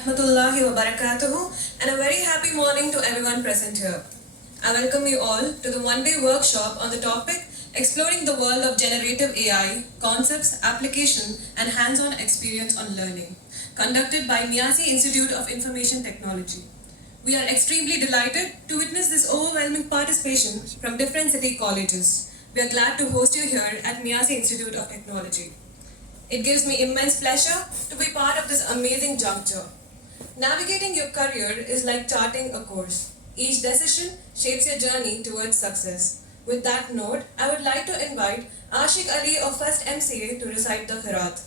Rahmatullahi wa barakatuhu, and a very happy morning to everyone present here. I welcome you all to the one-day workshop on the topic Exploring the World of Generative AI, Concepts, Application, and Hands-on Experience on Learning, conducted by MIASI Institute of Information Technology. We are extremely delighted to witness this overwhelming participation from different city colleges. We are glad to host you here at MIASI Institute of Technology. It gives me immense pleasure to be part of this amazing juncture. Navigating your career is like charting a course. Each decision shapes your journey towards success. With that note, I would like to invite Ashik Ali of First MCA to recite the Khirat.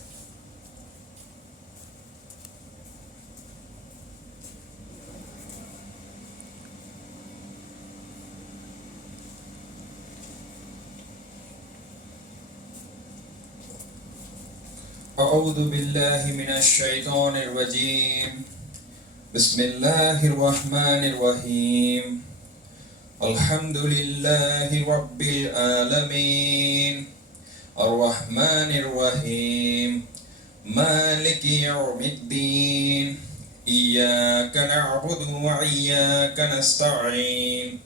أعوذ بالله من الشيطان الرجيم بسم الله الرحمن الرحيم الحمد لله رب العالمين الرحمن الرحيم مالك يوم الدين إياك نعبد وإياك نستعين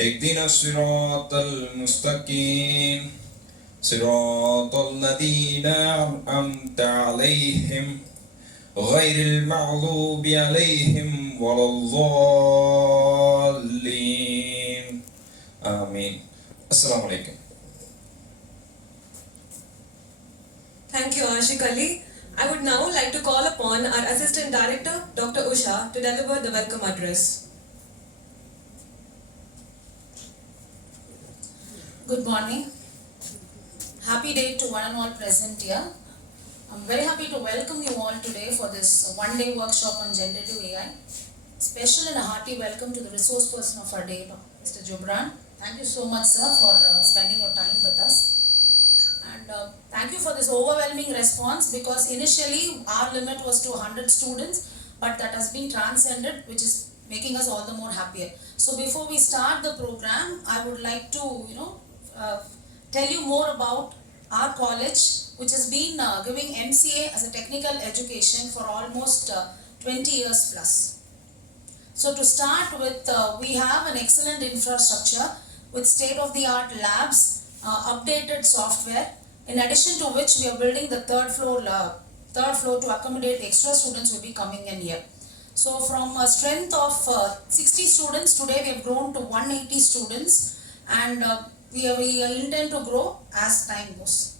اهدنا الصراط المستقيم صراط الذين أنعمت عليهم غير المغضوب عليهم ولا الضالين آمين. السلام عليكم. Thank you, Ashik Ali. I would now like to call upon our Assistant Director, Dr. Usha, to deliver the welcome address. Good morning. Happy day to one and all present here. I'm very happy to welcome you all today for this one-day workshop on generative AI. Special and a hearty welcome to the resource person of our day, Mr. Jubran. Thank you so much, sir, for spending your time with us. And thank you for this overwhelming response, because initially our limit was to 100 students, but that has been transcended, which is making us all the more happier. So before we start the program, I would like to, tell you more about our college, which has been giving MCA as a technical education for almost 20 years plus. So to start with, we have an excellent infrastructure with state-of-the-art labs, updated software, in addition to which we are building the third floor to accommodate the extra students who will be coming in here. So from a strength of 60 students, today we have grown to 180 students, and we intend to grow as time goes.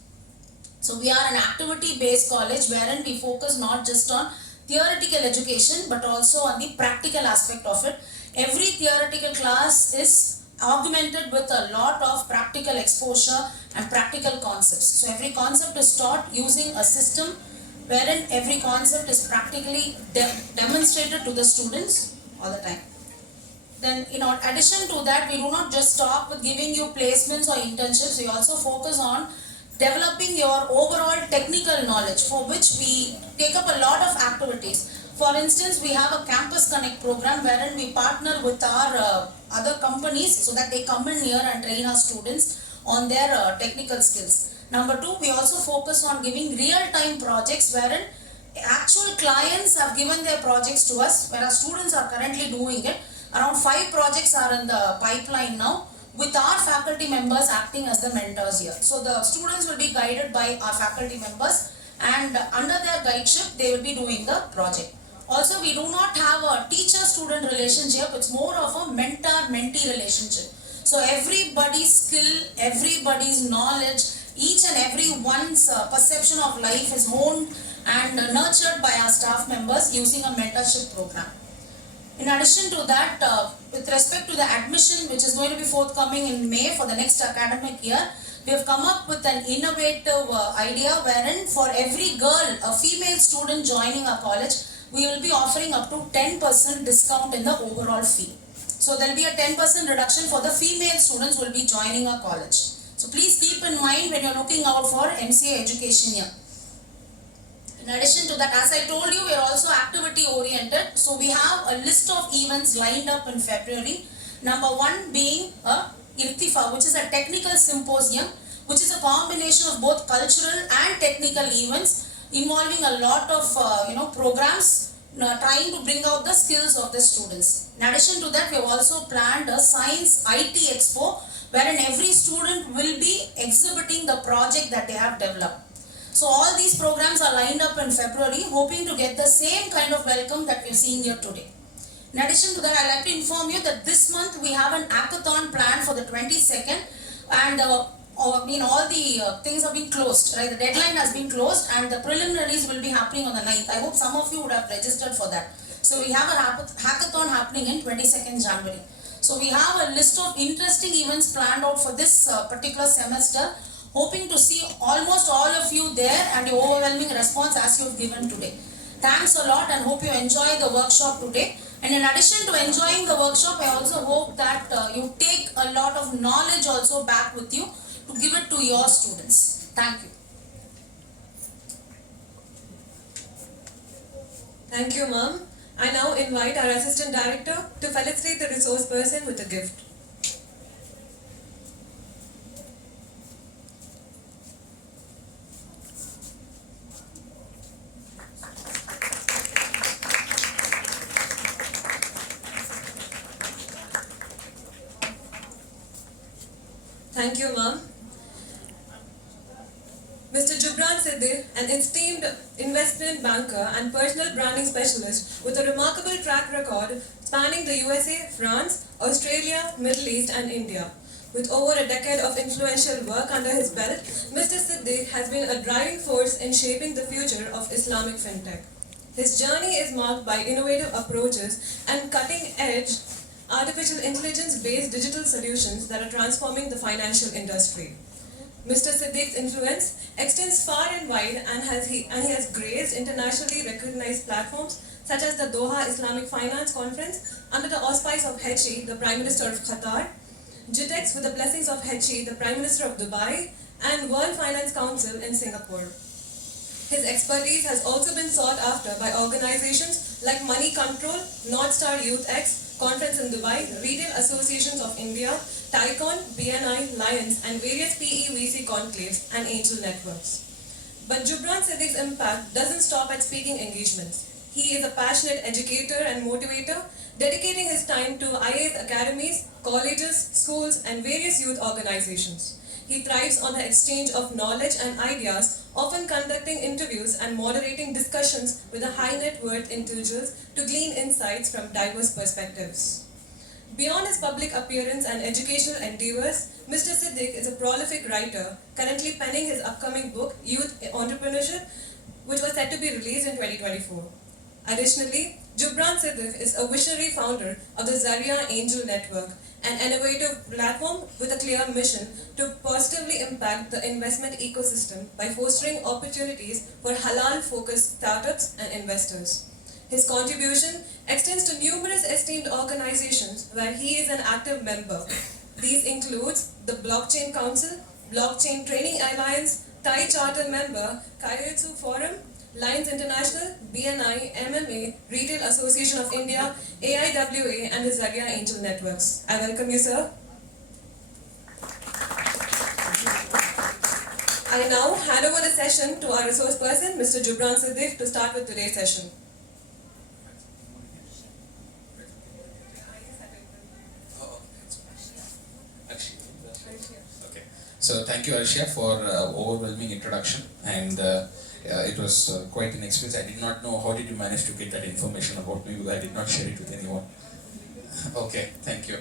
So we are an activity-based college wherein we focus not just on theoretical education but also on the practical aspect of it. Every theoretical class is augmented with a lot of practical exposure and practical concepts. So every concept is taught using a system wherein every concept is practically demonstrated to the students all the time. Then in addition to that, we do not just stop with giving you placements or internships. We also focus on developing your overall technical knowledge, for which we take up a lot of activities. For instance, we have a Campus Connect program wherein we partner with our other companies so that they come in here and train our students on their technical skills. Number two, we also focus on giving real-time projects wherein actual clients have given their projects to us, where our students are currently doing it. Around 5 projects are in the pipeline now, with our faculty members acting as the mentors here. So the students will be guided by our faculty members, and under their guideship, they will be doing the project. Also, we do not have a teacher-student relationship, it's more of a mentor-mentee relationship. So everybody's skill, everybody's knowledge, each and every one's perception of life is honed and nurtured by our staff members using a mentorship program. In addition to that, with respect to the admission, which is going to be forthcoming in May for the next academic year, we have come up with an innovative idea wherein for every girl, a female student joining our college, we will be offering up to 10% discount in the overall fee. So there will be a 10% reduction for the female students who will be joining our college. So please keep in mind when you are looking out for MCA education here. In addition to that, as I told you, we are also activity oriented. So we have a list of events lined up in February. Number one being a IRTIFA, which is a technical symposium, which is a combination of both cultural and technical events involving a lot of programs trying to bring out the skills of the students. In addition to that, we have also planned a Science IT Expo, wherein every student will be exhibiting the project that they have developed. So all these programs are lined up in February, hoping to get the same kind of welcome that we are seeing here today. In addition to that, I'd like to inform you that this month we have an hackathon planned for the 22nd, and all the things have been closed, right? The deadline has been closed and the preliminaries will be happening on the 9th. I hope some of you would have registered for that. So we have a hackathon happening in 22nd January. So we have a list of interesting events planned out for this particular semester, hoping to see almost all of you there and your overwhelming response as you have given today. Thanks a lot and hope you enjoy the workshop today. And in addition to enjoying the workshop, I also hope that you take a lot of knowledge also back with you to give it to your students. Thank you. Thank you, ma'am. I now invite our Assistant Director to felicitate the resource person with a gift. Thank you, ma'am. Mr.Jubran Siddique, an esteemed investment banker and personal branding specialist with a remarkable track record spanning the USA, France, Australia, Middle East and India. With over a decade of influential work under his belt, Mr. Siddique has been a driving force in shaping the future of Islamic fintech. His journey is marked by innovative approaches and cutting-edge artificial intelligence-based digital solutions that are transforming the financial industry. Mr. Siddique's influence extends far and wide and he has graced internationally recognized platforms such as the Doha Islamic Finance Conference under the auspice of HE, the Prime Minister of Qatar, GITEX with the blessings of HE, the Prime Minister of Dubai, and World Finance Council in Singapore. His expertise has also been sought after by organizations like Money Control, North Star Youth X, Conference in Dubai, Retail Associations of India, Tycon, BNI, Lions, and various PEVC conclaves and angel networks. But Jubran Siddique's impact doesn't stop at speaking engagements. He is a passionate educator and motivator, dedicating his time to IAS academies, colleges, schools, and various youth organizations. He thrives on the exchange of knowledge and ideas, often conducting interviews and moderating discussions with the high net worth individuals to glean insights from diverse perspectives. Beyond his public appearance and educational endeavors, Mr. Siddique is a prolific writer, currently penning his upcoming book, Youth Entrepreneurship, which was set to be released in 2024. Additionally, Jubran Siddique is a visionary founder of the Zaria Angel Network, an innovative platform with a clear mission to positively impact the investment ecosystem by fostering opportunities for halal-focused startups and investors. His contribution extends to numerous esteemed organizations where he is an active member. These include the Blockchain Council, Blockchain Training Alliance, Thai Charter member, Kairitsu Forum, Lions International, BNI, MMA, Retail Association of India, AIWA, and the Zaria Angel Networks. I welcome you, sir. I now hand over the session to our resource person, Mr. Jubran Siddique, to start with today's session. Okay. So thank you, Arshia, for overwhelming introduction, and it was quite an experience. I did not know how did you manage to get that information about me, because I did not share it with anyone. Okay, thank you.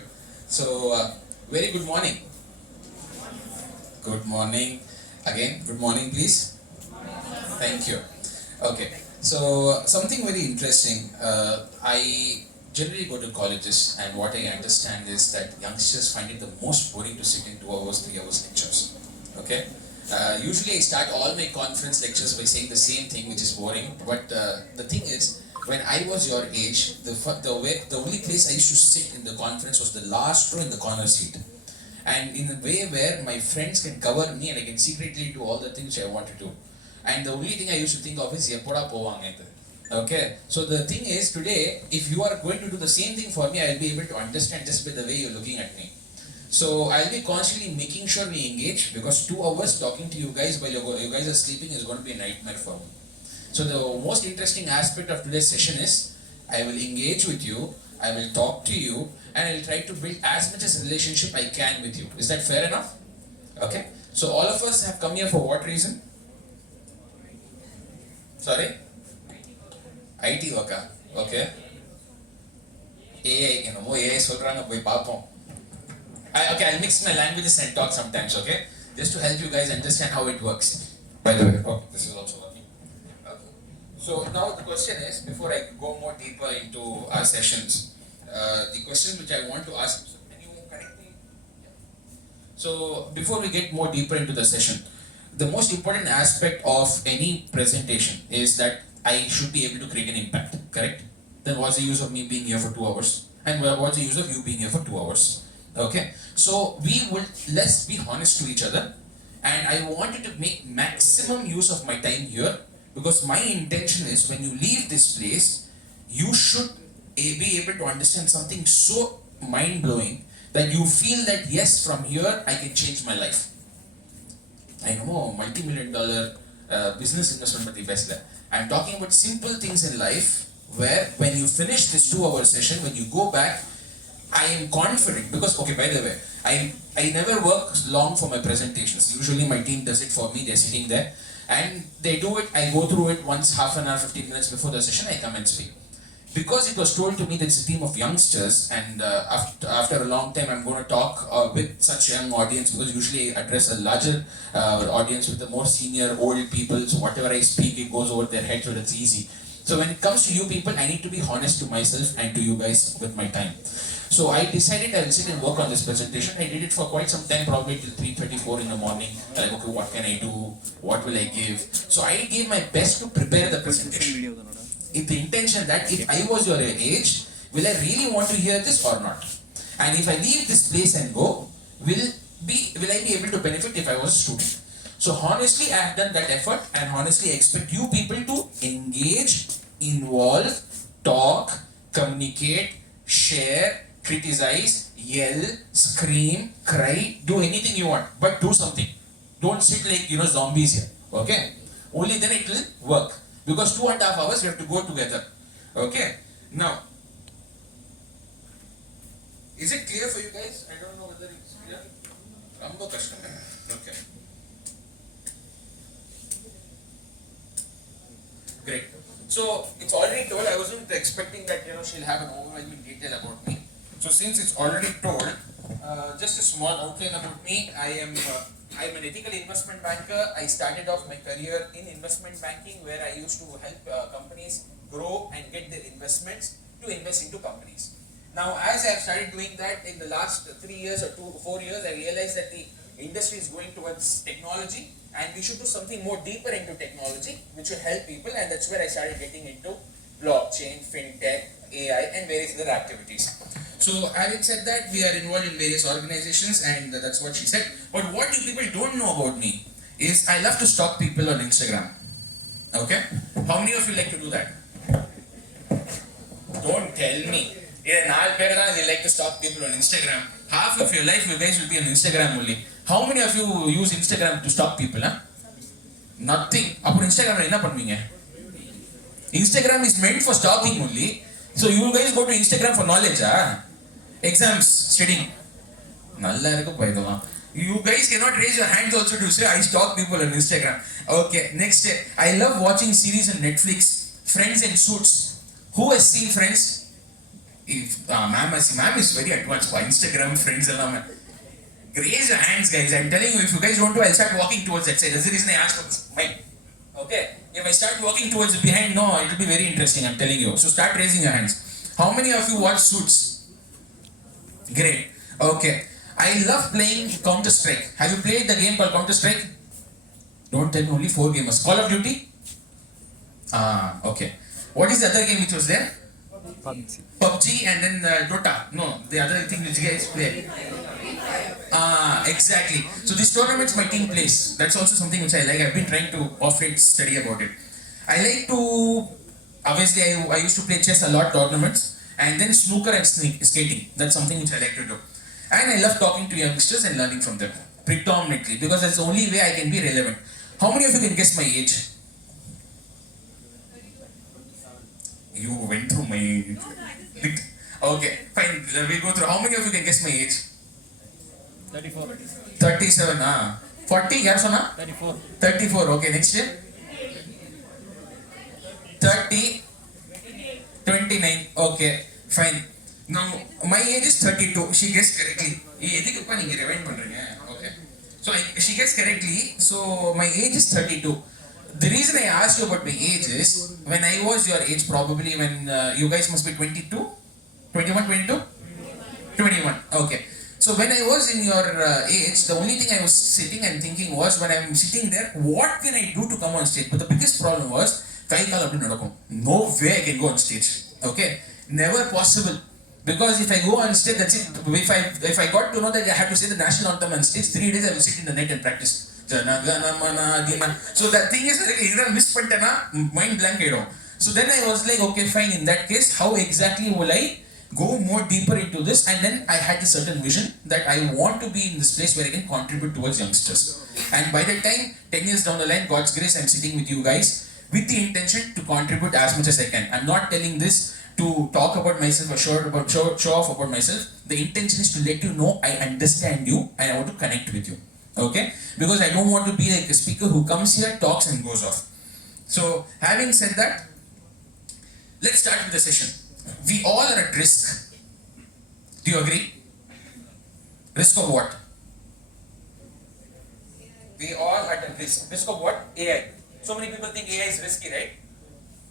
So very good morning. Good morning. Again, good morning, please. Thank you. Okay, so something very interesting. I generally go to colleges, and what I understand is that youngsters find it the most boring to sit in 2 hours, 3 hours lectures. Okay. Usually I start all my conference lectures by saying the same thing, which is boring. But the thing is, when I was your age, the only place I used to sit in the conference was the last row in the corner seat, and in a way where my friends can cover me and I can secretly do all the things I want to do. And the only thing I used to think of is Yepoda povanga. Okay, so the thing is, today, if you are going to do the same thing for me, I will be able to understand just by the way you're looking at me. So I'll be constantly making sure we engage, because 2 hours talking to you guys while you guys are sleeping is going to be a nightmare for me. So the most interesting aspect of today's session is I will engage with you, I will talk to you, and I will try to build as much as relationship I can with you. Is that fair enough? Okay. So all of us have come here for what reason? Sorry? IT worker. Okay. AI, AI சொல்றாங்க போய் பார்ப்போம். Okay, I'll mix my languages and talk sometimes, okay? Just to help you guys understand how it works. By the way, oh, this is also working. Okay. So now the question is, before I go more deeper into our sessions, the question which I want to ask, can you connect me? So before we get more deeper into the session, the most important aspect of any presentation is that I should be able to create an impact, correct? Then what's the use of me being here for 2 hours? And what's the use of you being here for 2 hours? Okay, so let's be honest to each other, and I wanted to make maximum use of my time here, because my intention is when you leave this place, you should be able to understand something so mind-blowing that you feel that yes, from here I can change my life. I know multi-million dollar business investment but the best. I'm talking about simple things in life where when you finish this 2-hour session, when you go back, I am confident because, okay, by the way, I never work long for my presentations. Usually my team does it for me, they're sitting there and they do it, I go through it once, half an hour, 15 minutes before the session, I come and speak. Because it was told to me that it's a team of youngsters, and after a long time I'm going to talk with such young audience, because usually I address a larger audience with the more senior old people, so whatever I speak it goes over their head, so that's easy. So when it comes to you people, I need to be honest to myself and to you guys with my time. So I decided I will sit and work on this presentation. I did it for quite some time, probably till 3:34 in the morning. Like, okay, what can I do? What will I give? So I gave my best to prepare the presentation. With the intention that if I was your age, will I really want to hear this or not? And if I leave this place and go, will I be able to benefit if I was a student? So honestly, I have done that effort, and honestly, I expect you people to engage, involve, talk, communicate, share, criticize, yell, scream, cry, do anything you want, but do something. Don't sit like zombies here. Okay? Only then it will work. Because 2.5 hours we have to go together. Okay? Now, is it clear for you guys? I don't know whether it's clear. Rambo customer. Okay. Great. So it's already told. I wasn't expecting that she'll have an overwhelming detail about me. So since it's already told, just a small outline about me. I'm an ethical investment banker. I started off my career in investment banking, where I used to help companies grow and get their investments to invest into companies. Now, as I've started doing that in the last 3 years or 4 years, I realized that the industry is going towards technology, and we should do something more deeper into technology, which will help people, and that's where I started getting into blockchain, fintech, AI, and various other activities. So having said that, we are involved in various organizations, and that's what she said. But what you people don't know about me is I love to stalk people on Instagram. Okay? How many of you like to do that? Don't tell me. They like to stalk people on Instagram. Half of your life, you guys will be on Instagram only. How many of you use Instagram to stalk people? Huh? Nothing. Appo Instagram la enna pannuvinga? Instagram is meant for stalking only. So you guys go to Instagram for knowledge, exams, studying. Nalla irukku paidala. You guys cannot raise your hands also to say I stalk people on Instagram. Okay, next. I love watching series on Netflix. Friends in Suits. Who has seen Friends? If ma'am is very advanced for Instagram, Friends and all. Raise your hands, guys. I'm telling you, if you guys don't do, I'll start walking towards that side. That's the reason I asked for this mic. Okay? If I start walking towards the behind, no, it will be very interesting, I'm telling you. So start raising your hands. How many of you watch Suits? Great. Okay. I love playing Counter-Strike. Have you played the game called Counter-Strike? Don't tell me only 4 gamers. Call of Duty? Okay. What is the other game which was there? PUBG and then Dota. No, the other thing which you guys play. Exactly. So these tournaments my team plays. That's also something which I like. I've been trying to off-late study about it. I like to, obviously I used to play chess a lot, tournaments, and then snooker and skating. That's something which I like to do. And I love talking to youngsters and learning from them, predominantly, because that's the only way I can be relevant. How many of you can guess my age? You went through my. Okay, fine. We'll go through. How many of you can guess my age? 34. 37. 40. Yeah, so na? 34. 34. Okay, next year. 30. 29. Okay, fine. Now, my age is 32. She guessed correctly. Okay. So, she guessed correctly. So, my age is 32. The reason I asked you about my age is, when I was your age, probably when you guys must be 22? 21, 22? 21. Okay. So, when I was in your age, the only thing I was sitting and thinking was, when I'm sitting there, what can I do to come on stage? But the biggest problem was, no way I can go on stage. Okay? Never possible. Because if I go on stage, that's it. If I got to know that I have to say the national anthem on stage, 3 days I will sit in the night and practice. So that thing is, miss mind blank. So then I was like, okay, fine. In that case, how exactly will I go more deeper into this? And then I had a certain vision that I want to be in this place where I can contribute towards youngsters. And by that time, 10 years down the line, God's grace, I'm sitting with you guys with the intention to contribute as much as I can. I'm not telling this to talk about myself or show off about myself. The intention is to let you know I understand you and I want to connect with you. Okay? Because I don't want to be like a speaker who comes here, talks and goes off. So, having said that, let's start with the session. We all are at risk. Do you agree? Risk of what? We all are at risk. Risk of what? AI. So many people think AI is risky, right?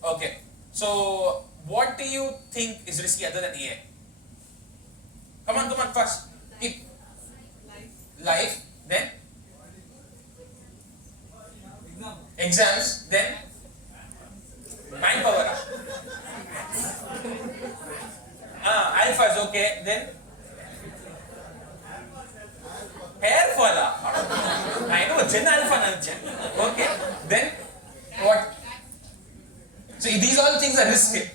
Okay. So, what do you think is risky other than AI? Come on, fast. Keep. Life. Then? Exams. Then? Manpower. Alphas, okay. Then? Hair fall. I know, Gen Alpha. Okay. Then? What? So these all things are risky.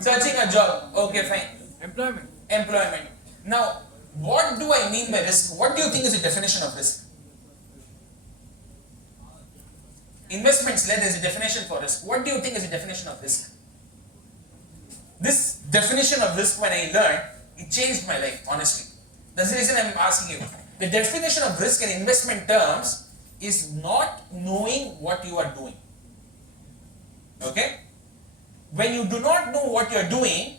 Searching a job. Okay, fine. Employment. Now, what do I mean by risk? What do you think is the definition of risk? Investments, there is a definition for risk. What do you think is the definition of risk? This definition of risk, when I learned, it changed my life, honestly. That's the reason I'm asking you. The definition of risk in investment terms is not knowing what you are doing. Okay? When you do not know what you are doing,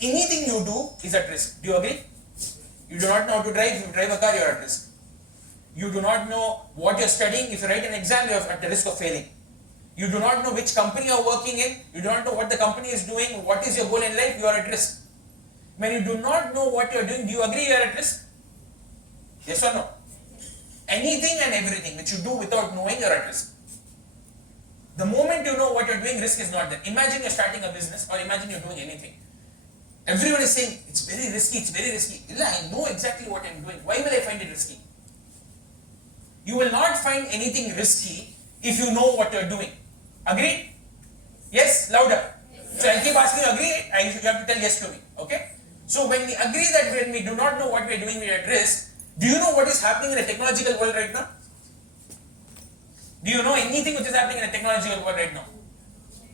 anything you do is at risk. Do you agree? You do not know how to drive. If you drive a car, you are at risk. You do not know what you are studying. If you write an exam, you are at the risk of failing. You do not know which company you are working in. You do not know what the company is doing. What is your goal in life? You are at risk. When you do not know what you are doing, do you agree you are at risk? Yes or no? Anything and everything which you do without knowing, you are at risk. The moment you know what you are doing, risk is not there. Imagine you are starting a business, or imagine you are doing anything. Everyone is saying, it's very risky, it's very risky. I know exactly what I am doing. Why will I find it risky? You will not find anything risky if you know what you are doing. Agree? Yes? Louder. Yes. So I keep asking you, agree? You have to tell yes to me. Okay? So when we agree that when we do not know what we are doing, we are at risk. Do you know what is happening in the technological world right now? Do you know anything which is happening in the technological world right now?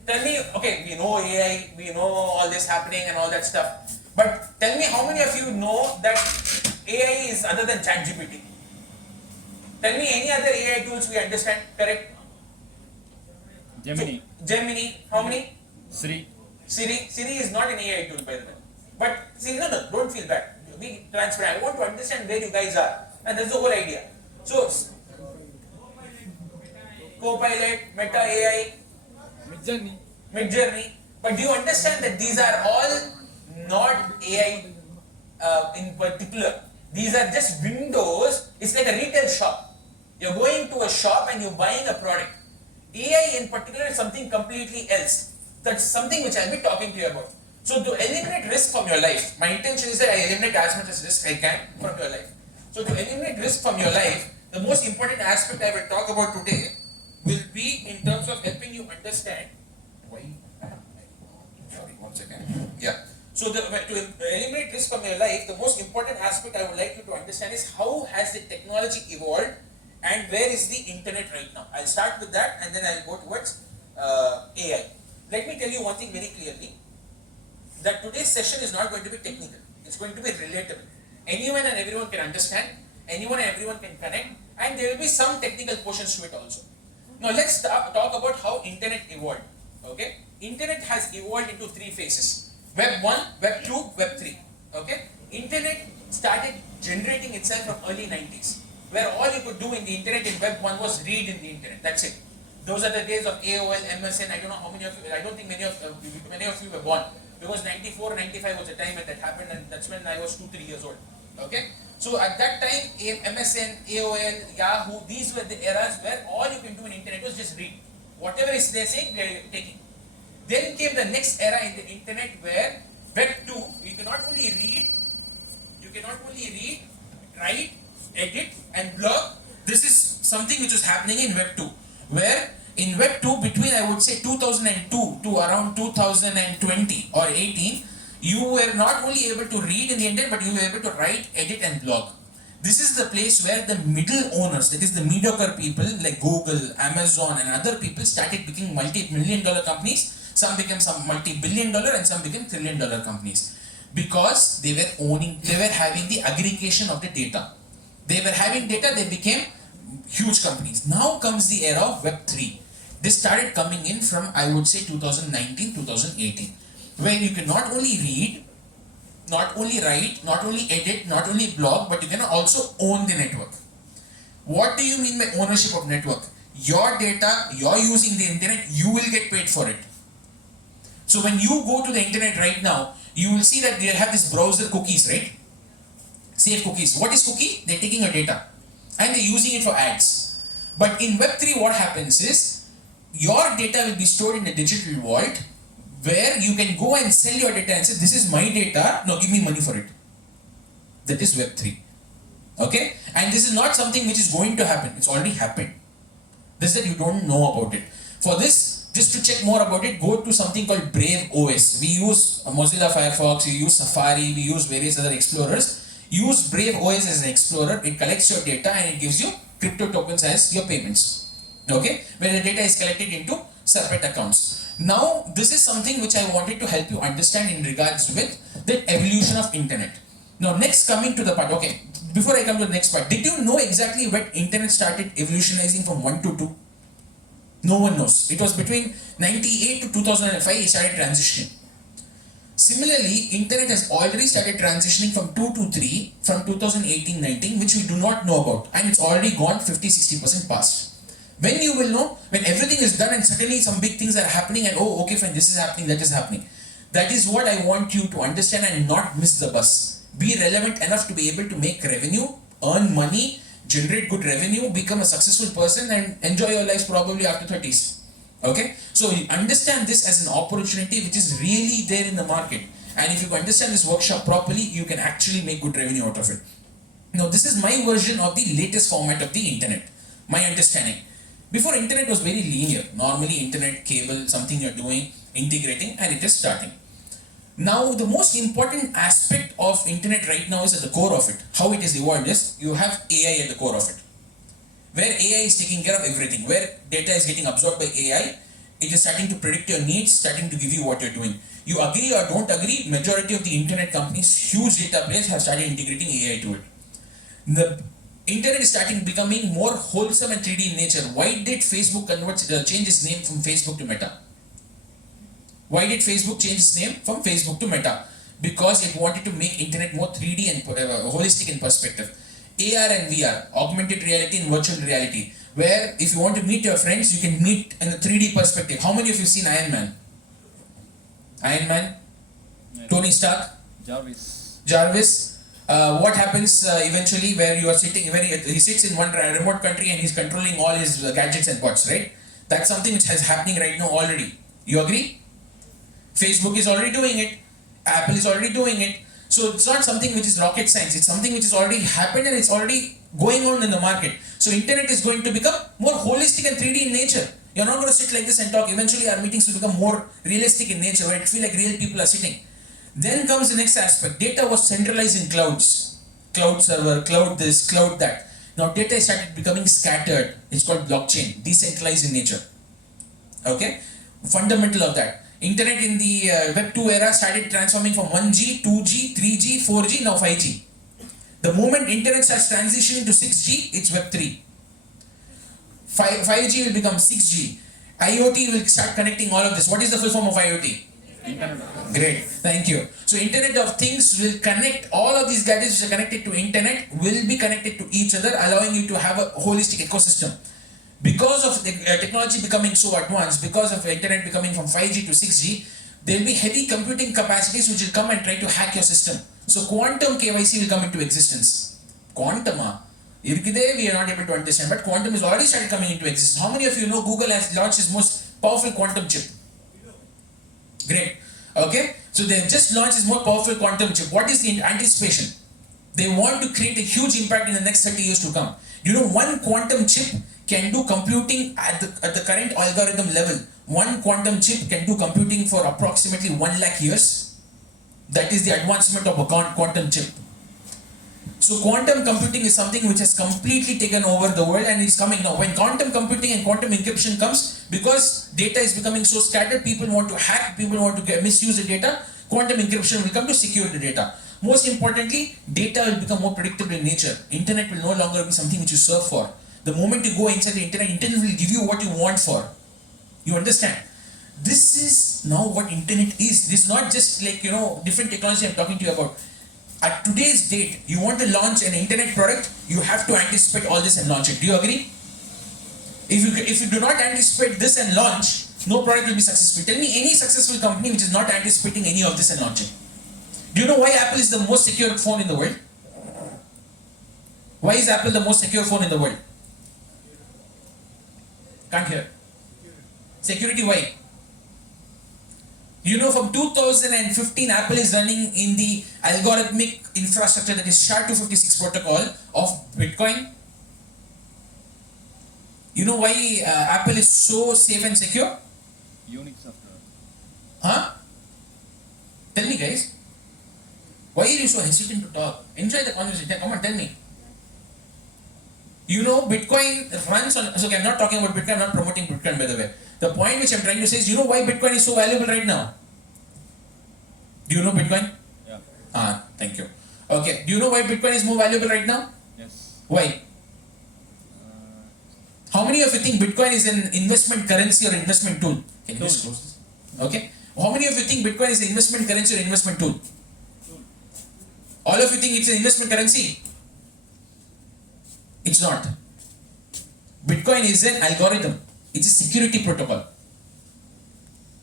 Tell me, okay, we know AI, we know all this happening and all that stuff. But tell me, how many of you know that AI is other than ChatGPT? Tell me any other AI tools we understand, correct? Gemini. So, Gemini, how many? Siri. Siri is not an AI tool, by the way. But see, no, don't feel bad. Be transparent. I want to understand where you guys are. And that's the whole idea. So, Copilot, Meta AI, Midjourney. But do you understand that these are all not AI in particular? These are just windows. It's like a retail shop. You're going to a shop and you're buying a product. AI in particular is something completely else. That's something which I'll be talking to you about. So to eliminate risk from your life, my intention is that I eliminate as much as risk I can from your life. So to eliminate risk from your life, the most important aspect I will talk about today will be in terms of helping you understand why. Sorry, 1 second. Yeah. So to eliminate risk from your life, the most important aspect I would like you to understand is how has the technology evolved and where is the internet right now. I'll start with that and then I'll go towards AI. let me tell you one thing very clearly, that today's session is not going to be technical. It's going to be relatable. Anyone and everyone can understand, anyone and everyone can connect, and there will be some technical portions to it also. Now let's talk about how internet evolved. Okay, internet has evolved into three phases: Web 1, Web 2, Web 3. Okay, internet started generating itself from early 90s, where all you could do in the internet in Web 1 was read in the internet. That's it. Those are the days of AOL, MSN. I don't know how many of you. I don't think many of you were born, because 94, 95 was the time when that happened, and that's when I was 2-3 years old. Okay. So at that time, MSN, AOL, Yahoo, these were the eras where all you can do in internet was just read. Whatever is they saying, we are taking. Then came the next era in the internet where Web 2, you cannot only read, write, edit, and blog. This is something which was happening in Web 2, where in Web 2, between I would say 2002 to around 2020 or 18, you were not only able to read in the internet, but you were able to write, edit, and blog. This is the place where the middle owners, that is the mediocre people like Google, Amazon, and other people started becoming multi-million-dollar companies. Some became some multi-billion-dollar, and some became trillion-dollar companies, because they were having the aggregation of the data. They were having data, they became huge companies. Now comes the era of Web 3. This started coming in from, I would say, 2019, 2018, where you can not only read, not only write, not only edit, not only blog, but you can also own the network. What do you mean by ownership of network? Your data, you're using the internet, you will get paid for it. So when you go to the internet right now, you will see that they have this browser cookies, right? Safe cookies. What is cookie? They're taking your data and they're using it for ads. But in Web3, what happens is your data will be stored in a digital vault, where you can go and sell your data and say, this is my data, now give me money for it. That is Web3. Okay? And this is not something which is going to happen. It's already happened. This is that you don't know about it. For this, just to check more about it, go to something called Brave OS. We use Mozilla Firefox, we use Safari, we use various other explorers. Use Brave OS as an explorer. It collects your data and it gives you crypto tokens as your payments. Okay? Where the data is collected into separate accounts. Now, this is something which I wanted to help you understand in regards with the evolution of internet. Now, next coming to the part, okay, before I come to the next part, did you know exactly when internet started evolutionizing from 1 to 2? No one knows. It was between 98 to 2005 it started transitioning. Similarly, internet has already started transitioning from 2 to 3 from 2018-19, which we do not know about, and it's already gone 50-60% past. When you will know, when everything is done and suddenly some big things are happening and oh, okay fine, this is happening, that is happening. That is what I want you to understand and not miss the bus. Be relevant enough to be able to make revenue, earn money, generate good revenue, become a successful person and enjoy your lives probably after 30s. Okay? So you understand this as an opportunity which is really there in the market. And if you understand this workshop properly, you can actually make good revenue out of it. Now this is my version of the latest format of the internet. My understanding. Before, internet was very linear. Normally internet, cable, something you're doing, integrating, and it is starting. Now the most important aspect of internet right now is at the core of it. How it is evolved is, you have AI at the core of it. Where AI is taking care of everything. Where data is getting absorbed by AI, it is starting to predict your needs, starting to give you what you're doing. You agree or don't agree, majority of the internet companies, huge data players have started integrating AI to it. The internet is starting becoming more wholesome and 3D in nature. Why did Facebook change its name from Facebook to Meta? Why did Facebook change its name from Facebook to Meta? Because it wanted to make internet more 3D and holistic in perspective. AR and VR, augmented reality and virtual reality, where if you want to meet your friends, you can meet in a 3D perspective. How many of you have seen Iron Man? Iron Man? Yeah. Tony Stark? Jarvis? What happens eventually where you are sitting, where he sits in one remote country and he's controlling all his gadgets and bots, right? That's something which is happening right now already. You agree? Facebook is already doing it. Apple is already doing it. So it's not something which is rocket science. It's something which has already happened and it's already going on in the market. So internet is going to become more holistic and 3D in nature. You're not going to sit like this and talk. Eventually our meetings will become more realistic in nature, where it feels like real people are sitting. Then comes the next aspect. Data was centralized in clouds. Cloud server, cloud this, cloud that. Now data started becoming scattered. It's called blockchain, decentralized in nature. Okay? fundamental of that. Internet in the Web 2 era started transforming from 1G, 2G, 3G, 4G, now 5G. The moment internet starts transitioning to 6G, it's Web 3. 5G will become 6G. IoT will start connecting all of this. What is the full form of IoT? Internet. Great, thank you. So Internet of Things will connect all of these gadgets which are connected to Internet will be connected to each other, allowing you to have a holistic ecosystem. Because of the technology becoming so advanced, because of Internet becoming from 5G to 6G, there will be heavy computing capacities which will come and try to hack your system. So quantum KYC will come into existence. Quantum, we are not able to understand, but quantum is already started coming into existence. How many of you know Google has launched its most powerful quantum chip? Great. Okay. So they have just launched its more powerful quantum chip. What is the anticipation? They want to create a huge impact in the next 30 years to come. You know, one quantum chip can do computing at the current algorithm level. One quantum chip can do computing for approximately 1 lakh years. That is the advancement of a quantum chip. So quantum computing is something which has completely taken over the world and is coming now. When quantum computing and quantum encryption comes, because data is becoming so scattered, people want to hack, people want to misuse the data, quantum encryption will come to secure the data. Most importantly, data will become more predictable in nature. Internet will no longer be something which you serve for. The moment you go inside the internet will give you what you want for. You understand? This is now what internet is. This is not just like, different technology I'm talking to you about. At today's date, you want to launch an internet product, you have to anticipate all this and launch it. Do you agree? If you do not anticipate this and launch, no product will be successful. Tell me any successful company which is not anticipating any of this and launching. Do you know why Apple is the most secure phone in the world? Why is Apple the most secure phone in the world? Can't hear. Security, why? You know, from 2015, Apple is running in the algorithmic infrastructure that is SHA-256 protocol of Bitcoin. You know why Apple is so safe and secure? Unix software. Huh? Tell me, guys. Why are you so hesitant to talk? Enjoy the conversation. Come on, tell me. You know, Bitcoin runs on... So, okay, I'm not talking about Bitcoin. I'm not promoting Bitcoin, by the way. The point which I'm trying to say is, you know why Bitcoin is so valuable right now? Do you know Bitcoin? Yeah. Thank you. Okay. Do you know why Bitcoin is more valuable right now? Yes. Why? How many of you think Bitcoin is an investment currency or investment tool? Can you just close this? Okay. How many of you think Bitcoin is an investment currency or investment tool? All of you think it's an investment currency? It's not. Bitcoin is an algorithm. It's a security protocol.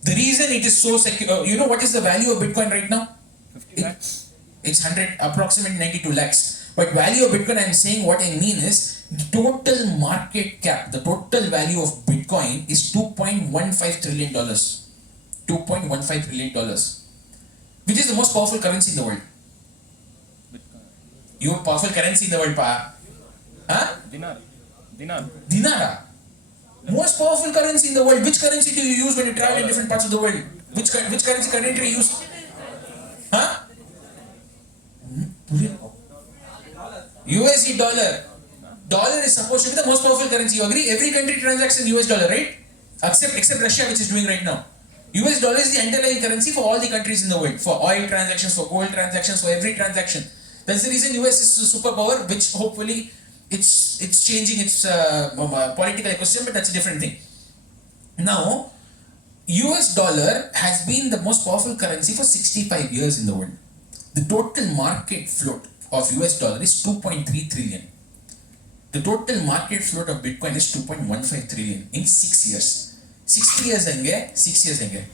The reason it is so secure, you know what is the value of Bitcoin right now? 50 lakhs. It's approximately 92 lakhs. But value of Bitcoin, I'm saying what I mean is the total market cap, the total value of Bitcoin is $2.15 trillion. $2.15 trillion. Which is the most powerful currency in the world? Bitcoin. Your powerful currency in the world, pa? Huh? Dinar. Dinara. Most powerful currency in the world. Which currency do you use when you travel in different parts of the world? Which currency currently you use? Huh? USD dollar. Dollar is supposed to be the most powerful currency. You agree? Every country transacts in US dollar, right? Except Russia, which is doing right now. US dollar is the underlying currency for all the countries in the world. For oil transactions, for gold transactions, for every transaction. That's the reason US is a superpower, which hopefully it's changing its political ecosystem, but that's a different thing. Now, US dollar has been the most powerful currency for 65 years in the world. The total market float of US dollar is 2.3 trillion. The total market float of Bitcoin is 2.15 trillion in 6 years. 60 years henge, 6 years henge.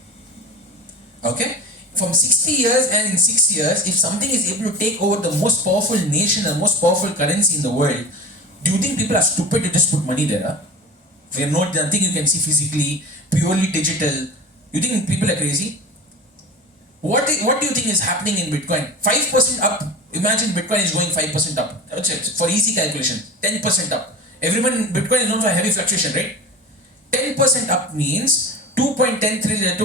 Okay? From 60 years and in 6 years, if something is able to take over the most powerful nation, the most powerful currency in the world, do you think people are stupid to just put money there? Huh? Where nothing you can see physically, purely digital. You think people are crazy? What do you think is happening in Bitcoin? 5% up. Imagine Bitcoin is going 5% up. For easy calculation, 10% up. Bitcoin is known for heavy fluctuation, right? 10% up means $2.10 trillion, and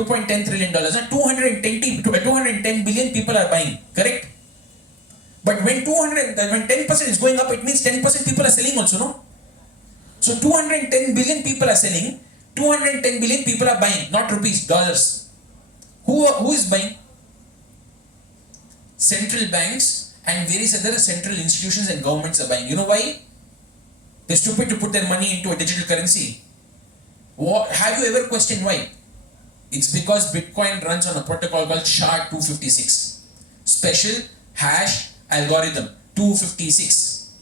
210 billion people are buying, correct? But when 10% is going up, it means 10% people are selling also, no? So 210 billion people are selling, 210 billion people are buying, not rupees, dollars. Who is buying? Central banks and various other central institutions and governments are buying. You know why? They're stupid to put their money into a digital currency. Have you ever questioned why? It's because Bitcoin runs on a protocol called SHA-256. Special hash algorithm 256.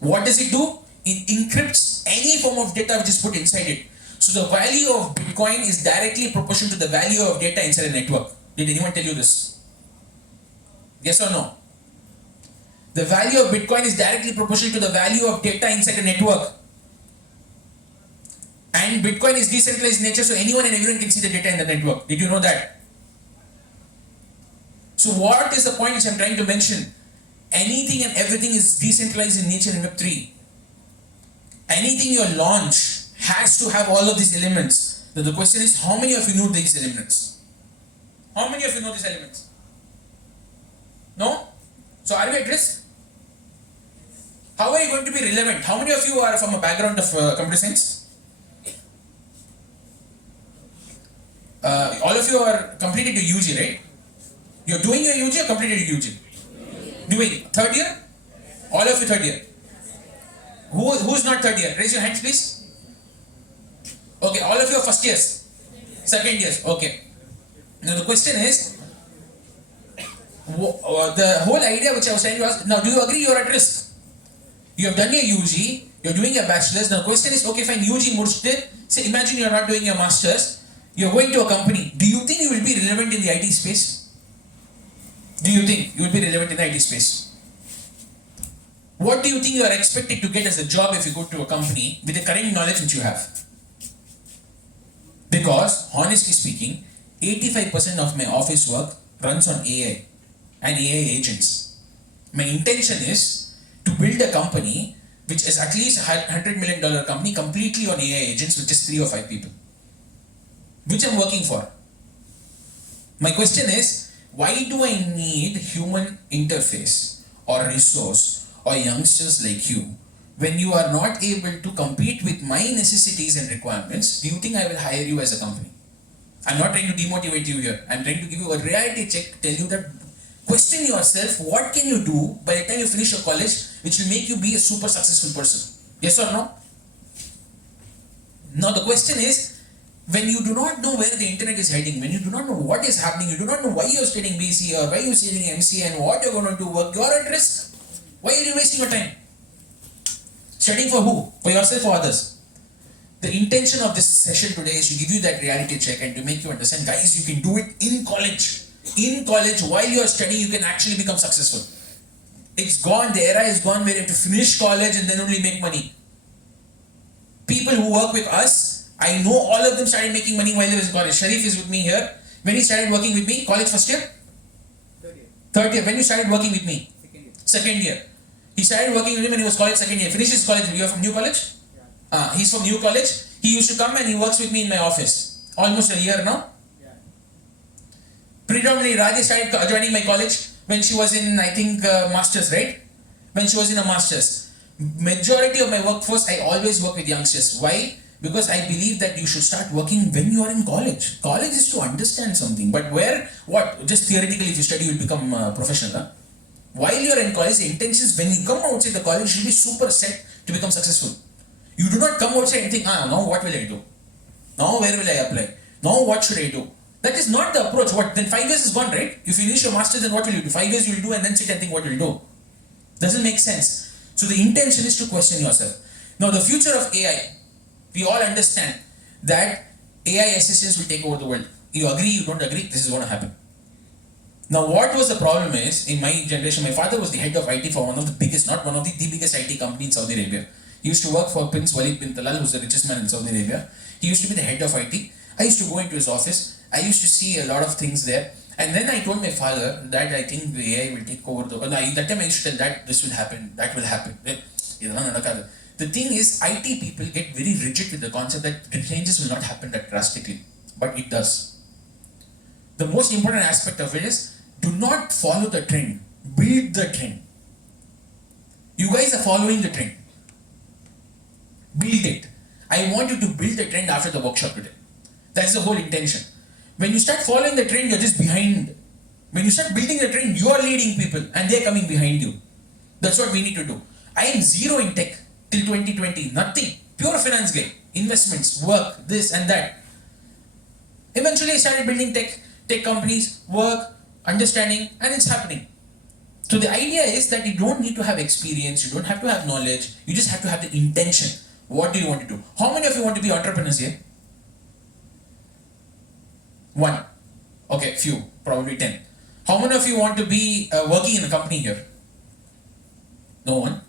What does it do? It encrypts any form of data which is put inside it. So the value of Bitcoin is directly proportional to the value of data inside a network. Did anyone tell you this? Yes or no? The value of Bitcoin is directly proportional to the value of data inside a network. And Bitcoin is decentralized in nature, so anyone and everyone can see the data in the network. Did you know that? So what is the point which I'm trying to mention? Anything and everything is decentralized in nature in Web3. Anything you launch has to have all of these elements. The question is, how many of you know these elements? How many of you know these elements? No? So are we at risk? How are you going to be relevant? How many of you are from a background of computer science? All of you are completed your UG, right? You're doing your UG or completed your UG? Doing. Third year? All of you third year. Who's not third year? Raise your hands, please. Okay, all of you are first years. Second years. Okay. Now the question is, the whole idea which I was trying to ask, now do you agree you're at risk? You have done your UG, you're doing your bachelor's. Now the question is, okay fine, UG murchte, say imagine you're not doing your master's, you're going to a company. Do you think you will be relevant in the IT space? Do you think you will be relevant in the IT space? What do you think you are expected to get as a job if you go to a company with the current knowledge which you have? Because, honestly speaking, 85% of my office work runs on AI and AI agents. My intention is to build a company which is at least $100 million company completely on AI agents with just 3 or 5 people, which I'm working for. My question is, why do I need human interface or resource or youngsters like you when you are not able to compete with my necessities and requirements? Do you think I will hire you as a company? I'm not trying to demotivate you here. I'm trying to give you a reality check, tell you that question yourself, what can you do by the time you finish your college which will make you be a super successful person? Yes or no? Now the question is, when you do not know where the internet is heading, when you do not know what is happening, you do not know why you're studying BC or why you're studying MCA and what you're going to do work, you're at risk. Why are you wasting your time? Studying for who? For yourself or others? The intention of this session today is to give you that reality check and to make you understand, guys, you can do it in college. In college, while you are studying, you can actually become successful. It's gone, the era is gone where you have to finish college and then only make money. People who work with us, I know all of them started making money while they was in college. Sharif is with me here. When he started working with me, college first year? Third year. Third year. When you started working with me? Second year. Second year. He started working with me when he was college second year. Finished his college. You are from New College? Yeah. He's from New College. He used to come and he works with me in my office. Almost a year now. Yeah. Predominantly, Radhi started joining my college when she was in, I think, masters, right? When she was in a masters. Majority of my workforce, I always work with youngsters. Why? Because I believe that you should start working when you are in college. College is to understand something. But where, what? Just theoretically, if you study, you will become professional. Huh? While you are in college, the intention is when you come outside the college, you should be super set to become successful. You do not come outside and think, now what will I do? Now where will I apply? Now what should I do? That is not the approach. What? Then 5 years is gone, right? You finish your master's, then what will you do? 5 years you will do and then sit and think what you will do. Doesn't make sense. So the intention is to question yourself. Now the future of AI, we all understand that AI assistants will take over the world. You agree, you don't agree, this is going to happen. Now what was the problem is, in my generation, my father was the head of IT for one of the biggest, not one of the biggest IT company in Saudi Arabia. He used to work for Prince Walid bin Talal, who's the richest man in Saudi Arabia. He used to be the head of IT. I used to go into his office. I used to see a lot of things there. And then I told my father that I think the AI will take over the world. That time I used to tell that this will happen, that will happen. The thing is, IT people get very rigid with the concept that the changes will not happen that drastically. But it does. The most important aspect of it is, do not follow the trend. Build the trend. You guys are following the trend. Build it. I want you to build the trend after the workshop today. That's the whole intention. When you start following the trend, you're just behind. When you start building the trend, you are leading people and they're coming behind you. That's what we need to do. I am zero in tech till 2020. Nothing. Pure finance guy. Investments, work, this and that. Eventually I started building tech companies, work, understanding, and it's happening. So the idea is that you don't need to have experience, you don't have to have knowledge, you just have to have the intention. What do you want to do? How many of you want to be entrepreneurs here? One. Okay, few, probably 10. How many of you want to be working in a company here? No one.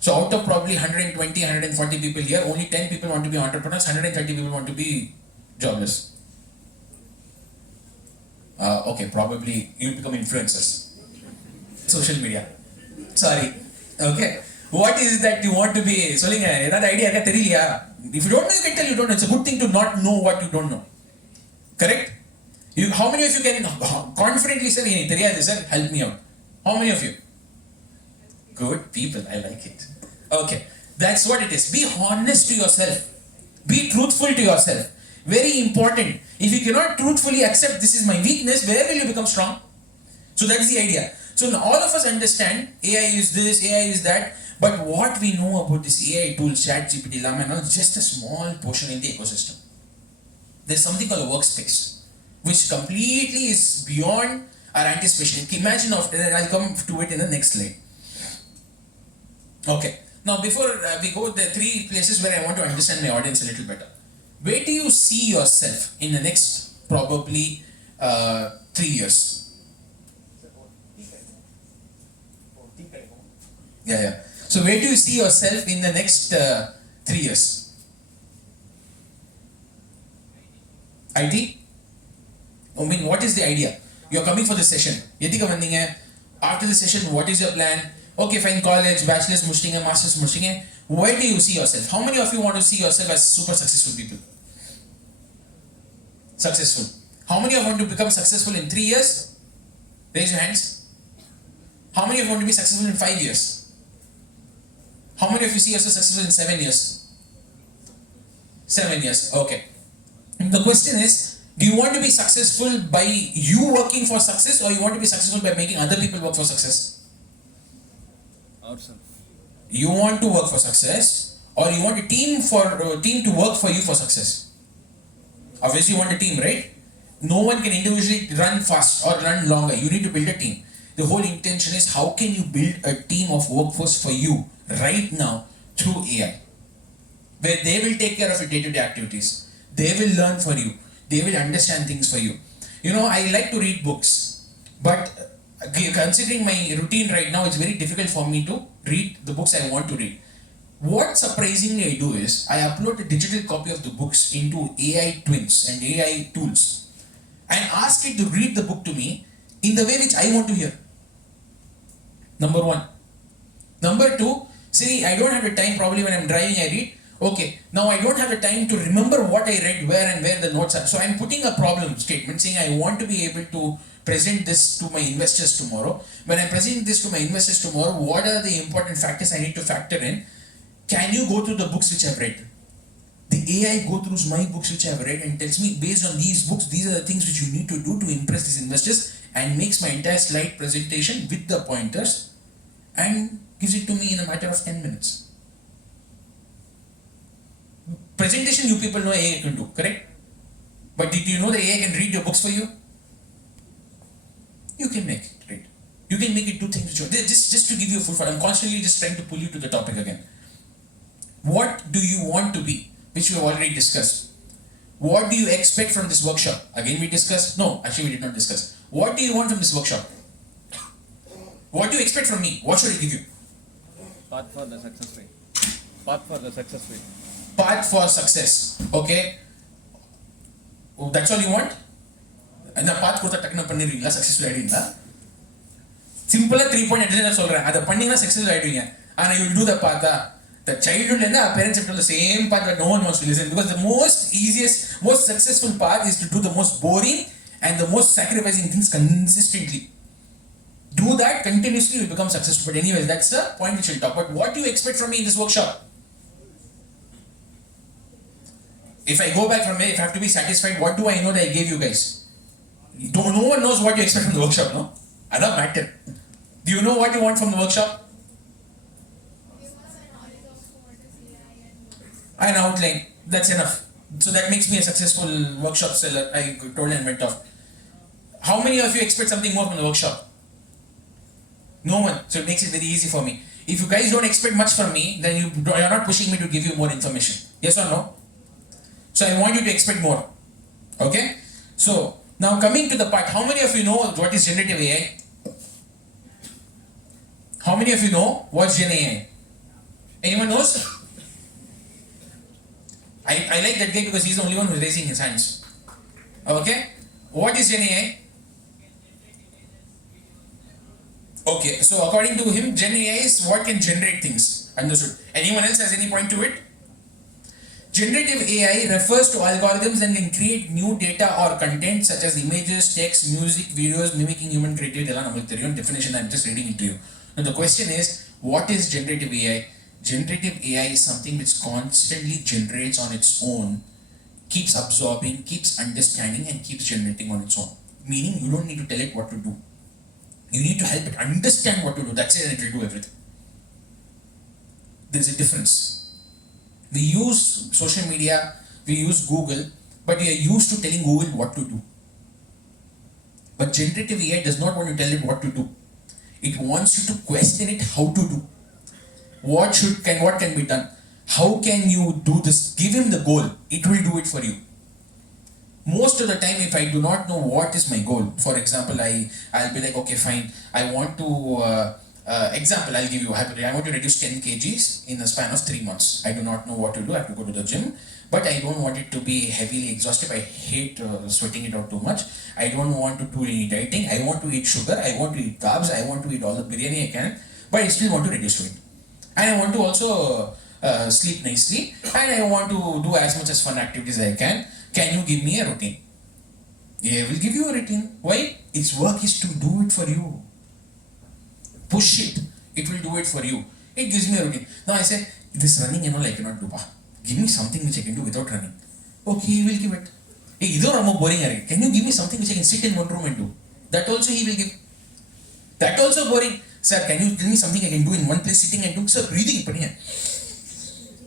So out of probably 120, 140 people here, only 10 people want to be entrepreneurs, 130 people want to be jobless. Okay, probably you become influencers. Social media. Sorry. Okay. What is it that you want to be? Sollinga, edha idea irukka theriyaliya? If you don't know, you can tell you don't know. It's a good thing to not know what you don't know. Correct? How many of you can confidently say, "Hey, theriyadhu sir, help me out"? How many of you? Good people, I like it. Okay, that's what it is. Be honest to yourself. Be truthful to yourself. Very important. If you cannot truthfully accept this is my weakness, where will you become strong? So that's the idea. So now all of us understand AI is this, AI is that, but what we know about this AI tool, ChatGPT, Llama, and all, is just a small portion in the ecosystem. There's something called a workspace, which completely is beyond our anticipation. Imagine I'll come to it in the next slide. Okay. Now before we go, there are 3 places where I want to understand my audience a little better. Where do you see yourself in the next probably 3 years? Yeah. So where do you see yourself in the next 3 years? IT? I mean, what is the idea? You're coming for the session. After the session, what is your plan? Okay, fine, college, bachelor's, master's, where do you see yourself? How many of you want to see yourself as super successful people? Successful. How many of you want to become successful in 3 years? Raise your hands. How many of you want to be successful in 5 years? How many of you see yourself successful in 7 years? 7 years, okay. And the question is, do you want to be successful by you working for success, or you want to be successful by making other people work for success? Ourselves. You want to work for success, or you want a team to work for you for success? Obviously you want a team, right? No one can individually run fast or run longer. You need to build a team. The whole intention is, how can you build a team of workforce for you right now through AI, where they will take care of your day-to-day activities. They will learn for you. They will understand things for you. You know, I like to read books, but considering my routine right now, it's very difficult for me to read the books I want to read. What surprisingly I do is, I upload a digital copy of the books into AI twins and AI tools and ask it to read the book to me in the way which I want to hear. Number 1. Number 2, see, I don't have the time, probably when I'm driving I read. Okay, now I don't have the time to remember what I read, where the notes are. So I'm putting a problem statement saying I want to be able to present this to my investors tomorrow. When I'm presenting this to my investors tomorrow, what are the important factors I need to factor in? Can you go through the books which I've read? The AI go through my books which I've read and tells me, based on these books, these are the things which you need to do to impress these investors, and makes my entire slide presentation with the pointers and gives it to me in a matter of 10 minutes. Presentation you people know AI can do, correct? But did you know that AI can read your books for you? You can make it, right? You can make it do things which are, just to give you a full file. I'm constantly just trying to pull you to the topic again. What do you want to be? Which we have already discussed. What do you expect from this workshop? Again we discussed? No, actually we did not discuss. What do you want from this workshop? What do you expect from me? What should I give you? Path for the success rate. Path for the success rate. Path for success. Okay. Oh, that's all you want? And the path கொடுத்தா டக்குனு பண்ணிடுவீங்களா? Successful ஆயிடுவீங்களா? சிம்பிளா 3 point எடுத்து சொல்றேன். அதை பண்ணீங்கன்னா successful ஆயிடுவீங்க. ஆனா you will do the path. The childhood and our parents have told the same path, but no one wants to listen, because the most easiest, most successful path is to do the most boring and the most sacrificing things consistently. Do that continuously, you become successful. But anyways, that's the point which we'll talk about. What do you expect from me in this workshop? If I go back from here, if I have to be satisfied, what do I know that I gave you guys? No one knows what you expect from the workshop, no? I don't matter. Do you know what you want from the workshop? An outline. That's enough. So that makes me a successful workshop seller. I told and went off. How many of you expect something more from the workshop? No one. So it makes it very easy for me. If you guys don't expect much from me, then you're not pushing me to give you more information. Yes or no? So I want you to expect more. Okay? So now coming to the part, how many of you know what is generative AI? How many of you know what's Gen AI? Anyone knows? I like that guy because he's the only one who's raising his hands. Okay? What is Gen AI? Okay, so according to him, Gen AI is what can generate things. Understood. Anyone else has any point to it? Generative AI refers to algorithms that can create new data or content such as images, text, music, videos, mimicking human creativity. Definition I'm just reading it to you. Now the question is, what is generative AI? Generative AI is something which constantly generates on its own, keeps absorbing, keeps understanding, and keeps generating on its own. Meaning you don't need to tell it what to do. You need to help it understand what to do. That's it, and it will do everything. There's a difference. We use social media, we use Google, but we are used to telling Google what to do. But generative AI does not want to tell it what to do. It wants you to question it how to do. What can be done? How can you do this? Give him the goal. It will do it for you. Most of the time, if I do not know what is my goal, for example, I'll be like, okay, fine. I want to, example, I'll give you a hypothetical. I want to reduce 10 kgs in the span of 3 months. I do not know what to do. I have to go to the gym, but I don't want it to be heavily exhaustive. I hate sweating it out too much. I don't want to do any dieting. I want to eat sugar. I want to eat carbs. I want to eat all the biryani I can, but I still want to reduce weight. And I want to also sleep nicely, and I want to do as much as fun activities as I can. Can you give me a routine? Yeah, I will give you a routine. Why? Its work is to do it for you. Push it. It will do it for you. It gives me a routine. Now I say, this running and all I cannot do. Give me something which I can do without running. Okay, he will give it. Hey, this is boring. Can you give me something which I can sit in one room and do? That also he will give. That also boring. Sir, can you tell me something I can do in one place sitting and do? Sir, breathing.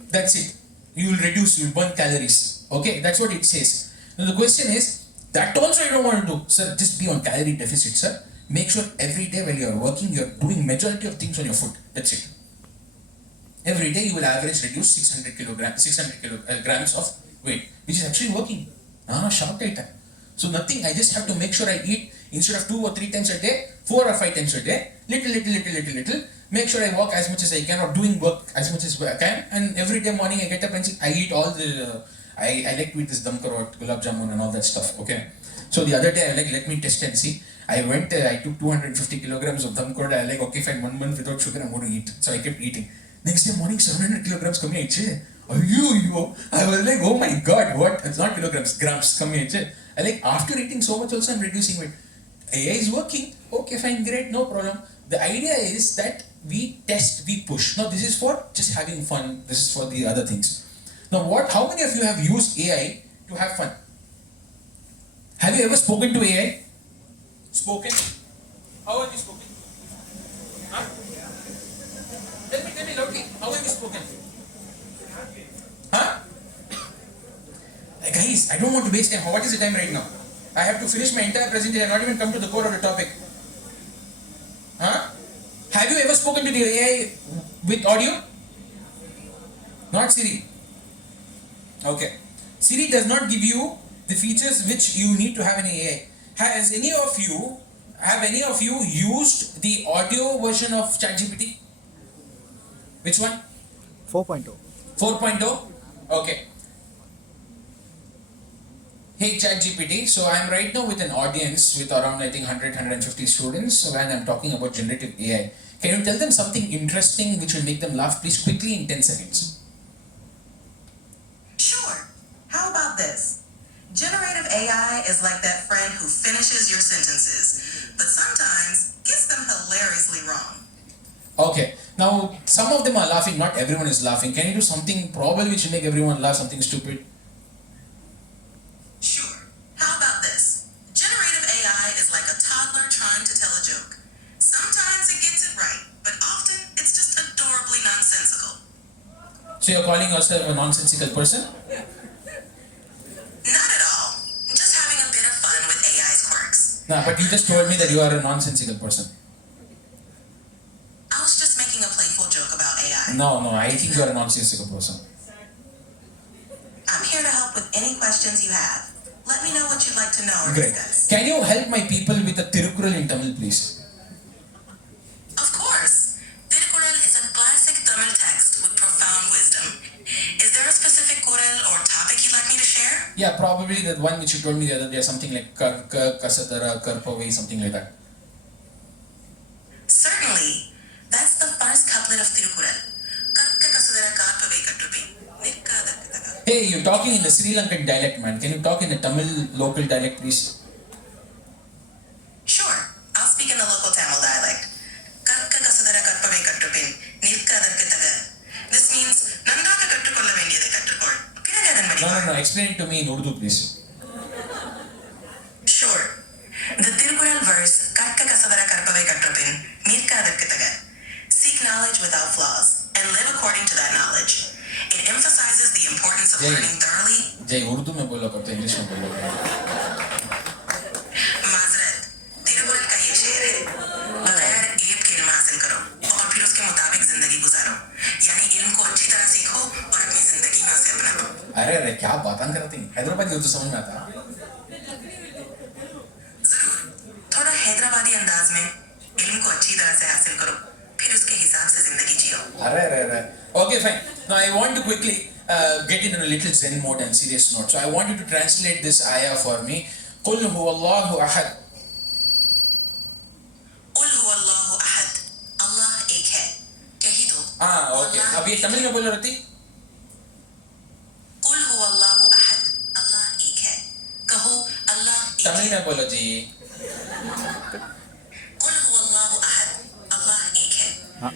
That's it. You will reduce, you will burn calories. Okay, that's what it says. Now the question is, that also you don't want to do. Sir, just be on calorie deficit, sir. Make sure every day while you are working, you are doing majority of things on your food. That's it. Every day you will average reduce 600 kilograms of weight, which is actually working. Sharp data. So nothing, I just have to make sure I eat instead of 2 or 3 times a day, 4 or 5 times a day, little. Make sure I walk as much as I can or doing work as much as I can. And every day morning I get up and I eat all the, I like to eat this damkarot, gulab jamun and all that stuff, okay. So the other day I let me test and see. I went there, I took 250 kilograms of damkarot. I okay fine, 1 month without sugar I'm going to eat. So I kept eating. Next day morning 700 kilograms coming aiche. I was like, oh my god, what? It's not kilograms, grams coming aiche. After eating so much also I'm reducing weight. AI is working. Okay, fine, great, no problem. The idea is that we test, we push. Now this is for just having fun. This is for the other things. Now how many of you have used AI to have fun? Have you ever spoken to AI? Spoken? How have you spoken? Huh? Tell me loudly. How have you spoken? Huh? Guys, I don't want to waste time. What is the time right now? I have to finish my entire presentation. I have not even come to the core of the topic. Huh? Have you ever spoken to the AI with audio? Not Siri. Okay. Siri does not give you the features which you need to have in AI. Have any of you used the audio version of ChatGPT? Which one? 4.0. 4.0? Okay. Hey ChatGPT, so I'm right now with an audience with around I think 100-150 students when I'm talking about generative AI. Can you tell them something interesting which will make them laugh, please, quickly in 10 seconds? Sure. How about this? Generative AI is like that friend who finishes your sentences, but sometimes gets them hilariously wrong. Okay, now some of them are laughing, not everyone is laughing. Can you do something probably which will make everyone laugh, something stupid? So you're calling yourself a nonsensical person? Not at all. Just having a bit of fun with AI's quirks. No, but you just told me that you are a nonsensical person. I was just making a playful joke about AI. No, I think you are a nonsensical person. I'm here to help with any questions you have. Let me know what you'd like to know or Great. discuss. Can you help my people with a Tirukural in Tamil, please? Of course. Tirukural is a classic Tamil text with profound wisdom. Is there a specific kural or topic you'd like me to share? Yeah, probably the one which you told me the other day, something like Kasadara, Karpavai, something like that. Certainly. That's the first couplet of Tirukural. Karka kasadara karpavai katrupi. Nikka adakku. Hey, you're talking in the Sri Lankan dialect, man. Can you talk in a Tamil local dialect, please? Sure. I'll speak in the local Tamil dialect. Karka kasadara karpavai katrupin. Nikka adakku. This means நன்றாக கற்றுக்கொள்ள வேண்டியதை கற்றுக்கொள். பிறகு அதன்படி No. Explain it to me in Urdu, please. Sure. The Tirukural verse, Karka kasadara karpavai katrupin. Nikka adakku. Seek knowledge without flaws and live according to that knowledge. It emphasizes the importance of Jai. learning thoroughly. Jay, Urdu में बोलो करते English में बोलो. माजरत, तिरुकुरल का ये शेर है, बगैर ऐब के इल्म हासिल करो और फिर उसके मुताबिक जिंदगी गुजारो, यानी इल्म को अच्छी तरह सीखो और अपनी जिंदगी में उसे अपनाओ। अरे क्या बातें करते हैं? हैदराबादी उर्दू समझ में आता है? जरूर, थोड़ा हैदराबादी अंदाज में इल्म को अच्छी तरह से हासिल करो, फिर उसके हिसाब से जिंदगी जियो। अरे. Okay, fine. Now I want to quickly get in a little Zen mode and serious note. So I want you to translate this ayah for me. قُلْ هُوَ اللَّهُ أَحَدٌ. قُلْ هُوَ اللَّهُ أَحَدٌ. अल्लाह एक है। कही दो। Okay. अब ये तमिल में बोलो रहती? قُلْ هُوَ اللَّهُ أَحَدٌ. अल्लाह एक है। कहो अल्लाह एक तमिल है। में बोलो जी. قُلْ هُوَ اللَّهُ أَحَدٌ. अल्लाह एक है।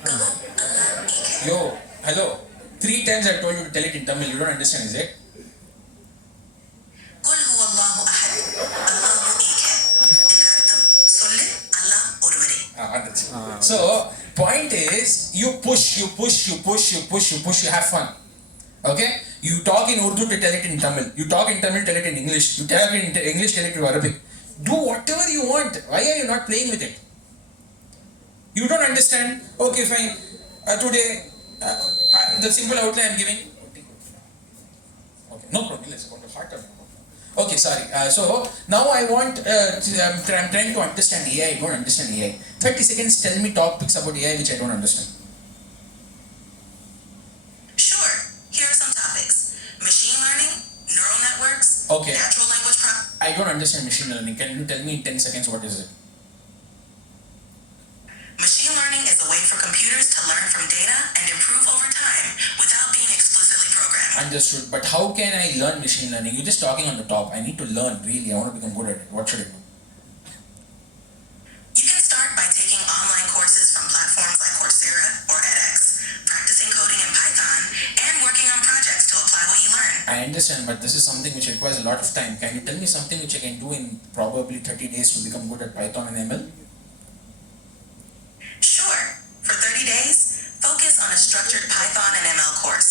कहो अल्लाह एक है। Yo, hello. 3 times I told you to tell it in Tamil. You don't understand, is it? قُلْ هُوَ اللَّهُ أَحَدٌ. அல்லாஹ் एक है. இதன் அர்த்தம் சொல்லு அல்லாஹ் ஒருவரே. So, point is, you push, you have fun. Okay? You talk in Urdu to tell it in Tamil. You talk in Tamil, tell it in English. You tell it in English, tell it to Arabic. Do whatever you want. Why are you not playing with it? You don't understand? Okay, fine. Today, the simple outline I'm giving. Okay, no problem. Let's go to heart of it. Okay, sorry. So now I want. I'm trying to understand AI. I don't understand AI. 30 seconds. Tell me topics about AI which I don't understand. Sure. Here are some topics. Machine learning, neural networks, Okay. natural language I don't understand machine learning. Can you tell me in 10 seconds what is it? Machine learning is a way for computers to learn from data and improve over time without being explicitly programmed. Understood. But how can I learn machine learning? You're just talking on the top. I need to learn, really. I want to become good at it. What should I do? You can start by taking online courses from platforms like Coursera or edX, practicing coding in Python, and working on projects to apply what you learn. I understand, but this is something which requires a lot of time. Can you tell me something which I can do in probably 30 days to become good at Python and ML? Sure. For 30 days, focus on a structured Python and ML course.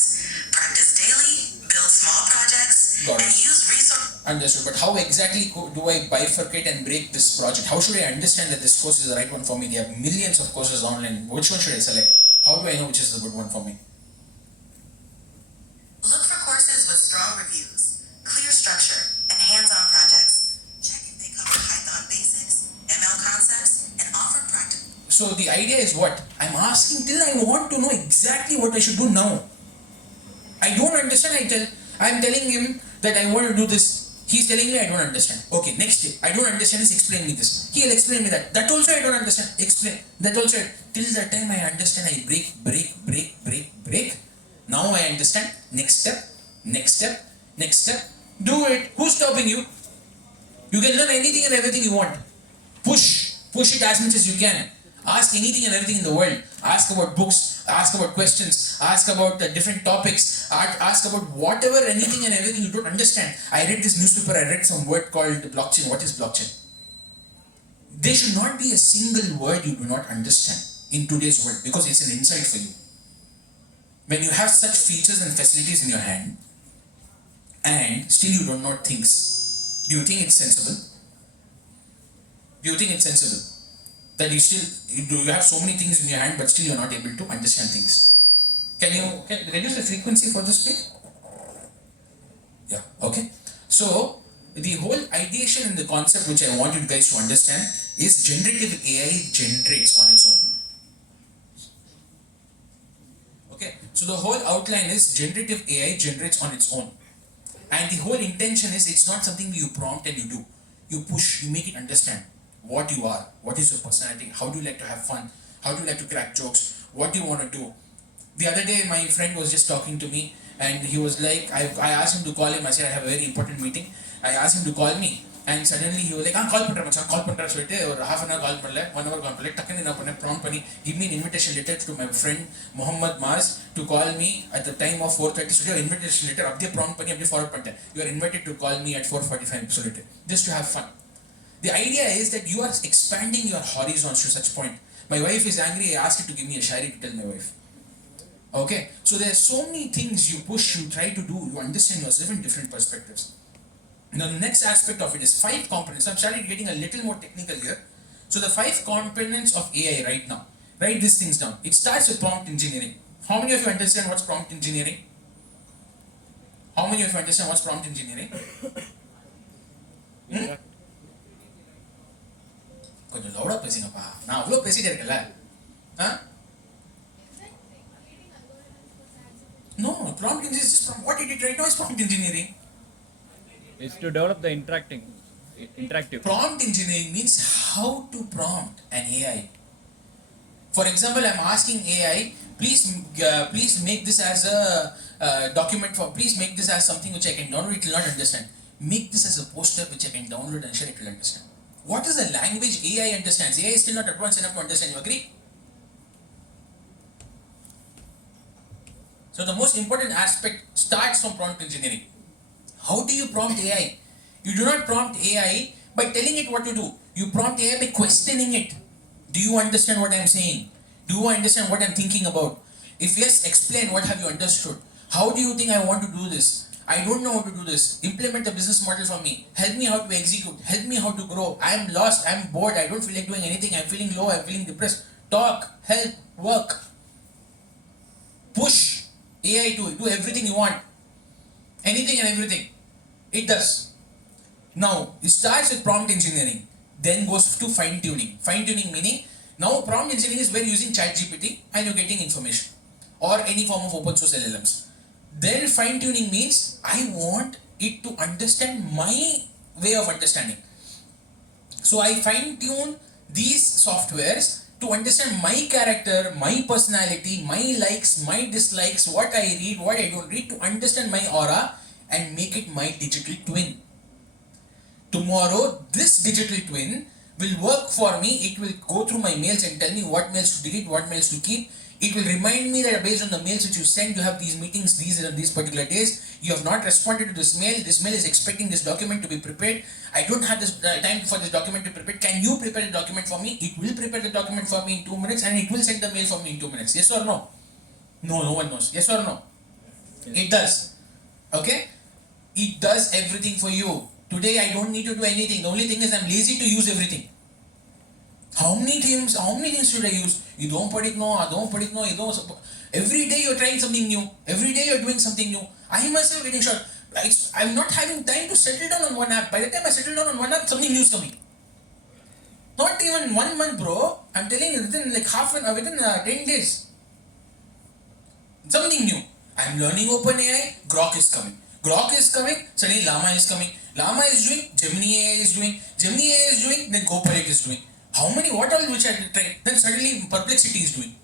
Practice daily, build small projects, Got it. and use resources. Understood. But how exactly do I bifurcate and break this project? How should I understand that this course is the right one for me? There are millions of courses online. Which one should I select? How do I know which is the good one for me? Look for courses with strong reviews, clear structure, and hands-on projects. Check if they cover Python basics, ML concepts, and offer practical. So the idea is what? I'm asking till I want to know exactly what I should do now. I don't understand. I'm telling him that I want to do this. He's telling me I don't understand. Okay, next day. I don't understand. He's explain me this. He'll explain me that. That also I don't understand. Explain. That also. Till the time I understand, I break. Now I understand. Next step. Do it. Who's stopping you? You can learn anything and everything you want. Push it as much as you can. Ask anything and everything in the world. Ask about books, ask about questions, ask about different topics, ask about whatever, anything and everything you don't understand. I read this newspaper, I read some word called blockchain. What is blockchain? There should not be a single word you do not understand in today's world because it's an insight for you. When you have such features and facilities in your hand, and still you don't know things, do you think it's sensible? Do you think it's sensible that you have so many things in your hand, but still you're not able to understand things? Can you reduce the frequency for this, please? Yeah. Okay. So the whole ideation and the concept which I want you guys to understand is generative AI generates on its own. Okay. So the whole outline is generative AI generates on its own. And the whole intention is it's not something you prompt and you do. You push, you make it understand what you are, what is your personality, how do you like to have fun, how do you like to crack jokes, what do you want to do. The other day, my friend was just talking to me and he was like, I asked him to call him. I said, I have a very important meeting. I asked him to call me. And suddenly he was like, call பண்ணுறேன் மச்சான் கால் பண்ணுறேன் சொல்லிட்டு ஒரு half an hour கால் பண்ணல 1 hour கால் பண்ணல டக்குன்னு என்ன பண்ணேன் ப்ராம்ப்ட் பண்ணி give me an invitation letter to my friend Muhammad Mars to call me at the time of 4:30 சொல்லிட்டு invitation letter அப்படியே ப்ராம்ப்ட் பண்ணி அப்படியே ஃபார்வர்ட் பண்ணிட்டேன் you are invited to call me at 4:45 சொல்லிட்டு just to have fun. The idea is that you are expanding your horizons to such point. My wife is angry. I asked her to give me a shayari to tell my wife. Okay, so there are so many things you push, you try to do, you understand yourself in different perspectives. Now the next aspect of it is 5 components. I'm starting getting a little more technical here. So the 5 components of AI right now. Write these things down. It starts with prompt engineering. How many of you understand what's prompt engineering? How many of you understand what's prompt engineering? கொஞ்சம் லவுடா பேசுங்கப்பா நான் அவ்வளோ பேசிட்டே இருக்கல No, prompt engineering is from what it did right now is prompt engineering. It's to develop the interactive. Prompt engineering means how to prompt an AI. For example, I'm asking AI, please make this as a document for. Please make this as something which I can download. It will not understand. Make this as a poster which I can download and share. It will understand. What is the language AI understands? AI is still not advanced enough to understand. You agree? So the most important aspect starts from prompt engineering. How do you prompt AI? You do not prompt AI by telling it what to do. You prompt AI by questioning it. Do you understand what I am saying? Do you understand what I am thinking about? If yes, explain what have you understood. How do you think I want to do this? I don't know how to do this. Implement the business model for me. Help me how to execute. Help me how to grow. I am lost. I am bored. I don't feel like doing anything. I am feeling low. I am feeling depressed. Talk. Help. Work. Push AI to do everything you want. Anything and everything. It does. Now, it starts with prompt engineering, then goes to fine tuning. Fine tuning meaning, now prompt engineering is where using ChatGPT and you're getting information or any form of open source LLMs. Then fine tuning means I want it to understand my way of understanding. So I fine tune these softwares to understand my character, my personality, my likes, my dislikes, what I read, what I don't read, to understand my aura and make it my digital twin. Tomorrow, this digital twin will work for me. It will go through my mails and tell me what mails to delete, what mails to keep. It will remind me that based on the mails which you send, you have these meetings these particular days. You have not responded to this mail. This mail is expecting this document to be prepared. I don't have this time for this document to prepare. Can you prepare the document for me? It will prepare the document for me in 2 minutes and it will send the mail for me in 2 minutes. Yes or no? No, no one knows. Yes or no? Yes. It does. Okay? It does everything for you. Today I don't need to do anything. The only thing is I'm lazy to use everything. How many things should I use? You don't predict no, I don't predict no, you don't. Every day you're trying something new. Every day you're doing something new. I myself getting short. I'm not having time to settle down on one app. By the time I settle down on one app, something new is coming. Not even 1 month, bro. I'm telling you, within like within 10 days. Something new. I'm learning OpenAI, Grok is coming. Grok is coming, suddenly Llama is coming. Llama is doing, Gemini AI is doing, Gemini AI is doing, then Copilot is doing. What all which I try? Then suddenly Perplexity is doing.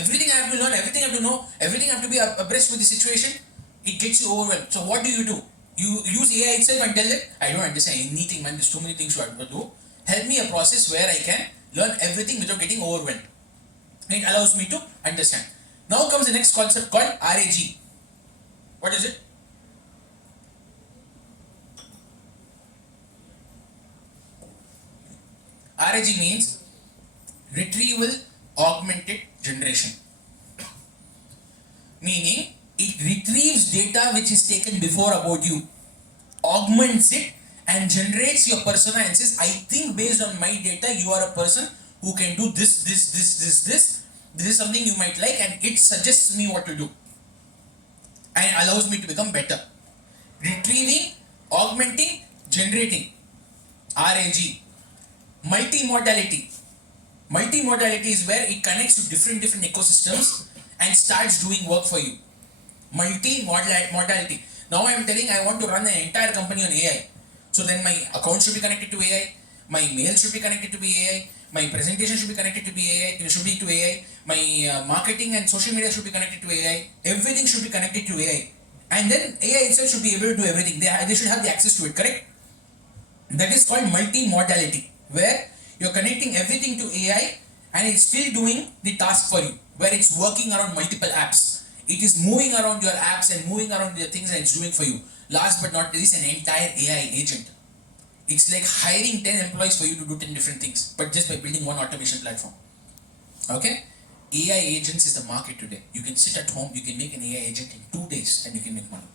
Everything I have to learn, everything I have to know, everything I have to be abreast with the situation, it gets you overwhelmed. So what do? You use AI itself and tell it, I don't understand anything, man, there's too many things to do. Help me a process where I can learn everything without getting overwhelmed. It allows me to understand. Now comes the next concept called RAG. What is it? RAG means Retrieval Augmented Generation. meaning it retrieves data which is taken before about you, augments it, and generates your persona and says, I think based on my data, you are a person who can do this. This is something you might like, and it suggests me what to do and allows me to become better. Retrieving, augmenting, generating. RAG. Multimodality. Multimodality is where it connects to different ecosystems and starts doing work for you. Multimodality. Now I am telling I want to run an entire company on AI. So then my account should be connected to AI, my mail should be connected to AI, my presentation should be connected to AI, my marketing and social media should be connected to AI, everything should be connected to AI. And then AI itself should be able to do everything. They should have the access to it, correct? That is called multimodality, where you're connecting everything to AI and it's still doing the task for you, where it's working around multiple apps. It is moving around your apps and moving around your things and it's doing for you. Last but not least, an entire AI agent. It's like hiring 10 employees for you to do 10 different things, but just by building one automation platform. Okay? AI agents is the market today. You can sit at home, you can make an AI agent in 2 days and you can make money.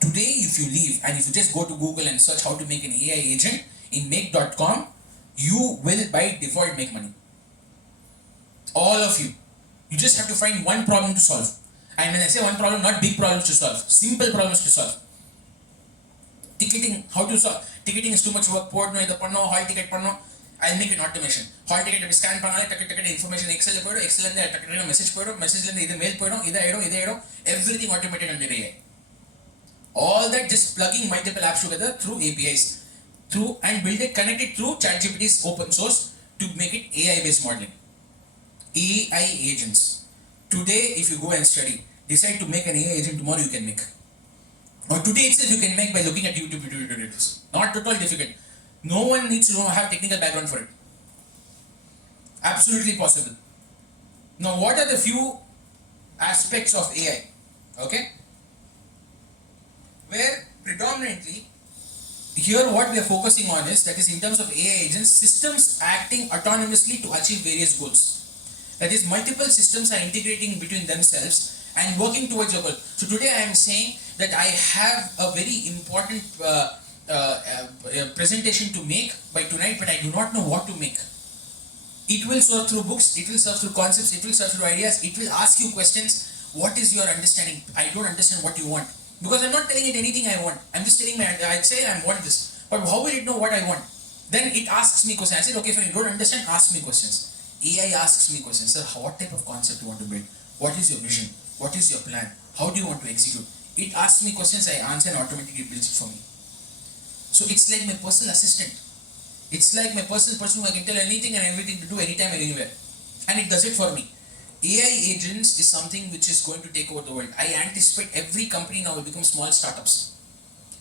Today, if you leave and if you just go to Google and search how to make an AI agent in make.com, you will by default make money. All of you. You just have to find one problem to solve. And when I say one problem, not big problems to solve, simple problems to solve. Ticketing, how to solve? Ticketing is too much work. Port no idu panno, hall ticket panno. I'll make an automation. Hall ticket scan panale, ticket information Excel poido, Excel and ticket message poido, message and idu mail poido, idu everything automated under AI. All that just plugging multiple apps together through APIs, and build it, connect it through ChatGPT's open source to make it AI based modeling. AI agents. Today, if you go and study, decide to make an AI agent, tomorrow you can make. Or today itself you can make by looking at YouTube tutorials. Not at all difficult. No one needs to have technical background for it. Absolutely possible. Now, what are the few aspects of AI? Okay? Where predominantly, here what we are focusing on is, that is in terms of AI agents, systems acting autonomously to achieve various goals. That is, multiple systems are integrating between themselves and working towards a goal. So today I am saying that I have a very important presentation to make by tonight, but I do not know what to make. It will serve through books, it will serve through concepts, it will serve through ideas, it will ask you questions. What is your understanding? I don't understand what you want. Because I'm not telling it anything I want. I'm just telling I'd say I want this. But how will it know what I want? Then it asks me questions. I said, okay, if you don't understand, ask me questions. AI asks me questions. Sir, what type of concept do you want to build? What is your vision? What is your plan? How do you want to execute? It asks me questions, I answer, and automatically builds it for me. So it's like my personal assistant. It's like my personal person who I can tell anything and everything to do anytime and anywhere. And it does it for me. AI agents is something which is going to take over the world. I anticipate every company now will become small startups.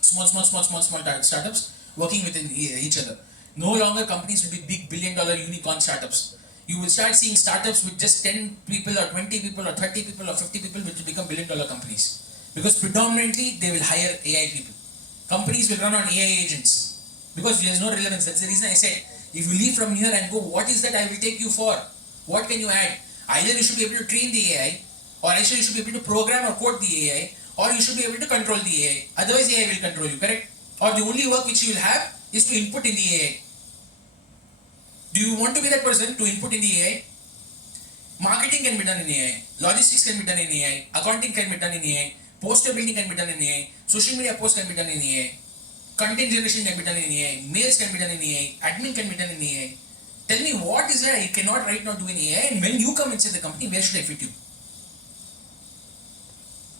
Small startups working within each other. No longer companies will be big billion-dollar unicorn startups. You will start seeing startups with just 10 people or 20 people or 30 people or 50 people which will become billion-dollar companies. Because predominantly they will hire AI people. Companies will run on AI agents. Because there is no relevance. That's the reason I said, if you leave from here and go, what is that I will take you for? What can you add? Either you should be able to train the AI, or either you should be able to program or code the AI, or you should be able to control the AI. Otherwise the AI will control you, correct? Or the only work which you will have is to input in the AI. Do you want to be that person to input in the AI? Marketing can be done in AI, logistics can be done in AI, accounting can be done in AI, poster building can be done in AI, social media posts can be done in AI, content generation can be done in AI, mails can be done in AI, admin can be done in AI. Tell me what is that I cannot right now do in AI, and when you come inside the company, where should I fit you?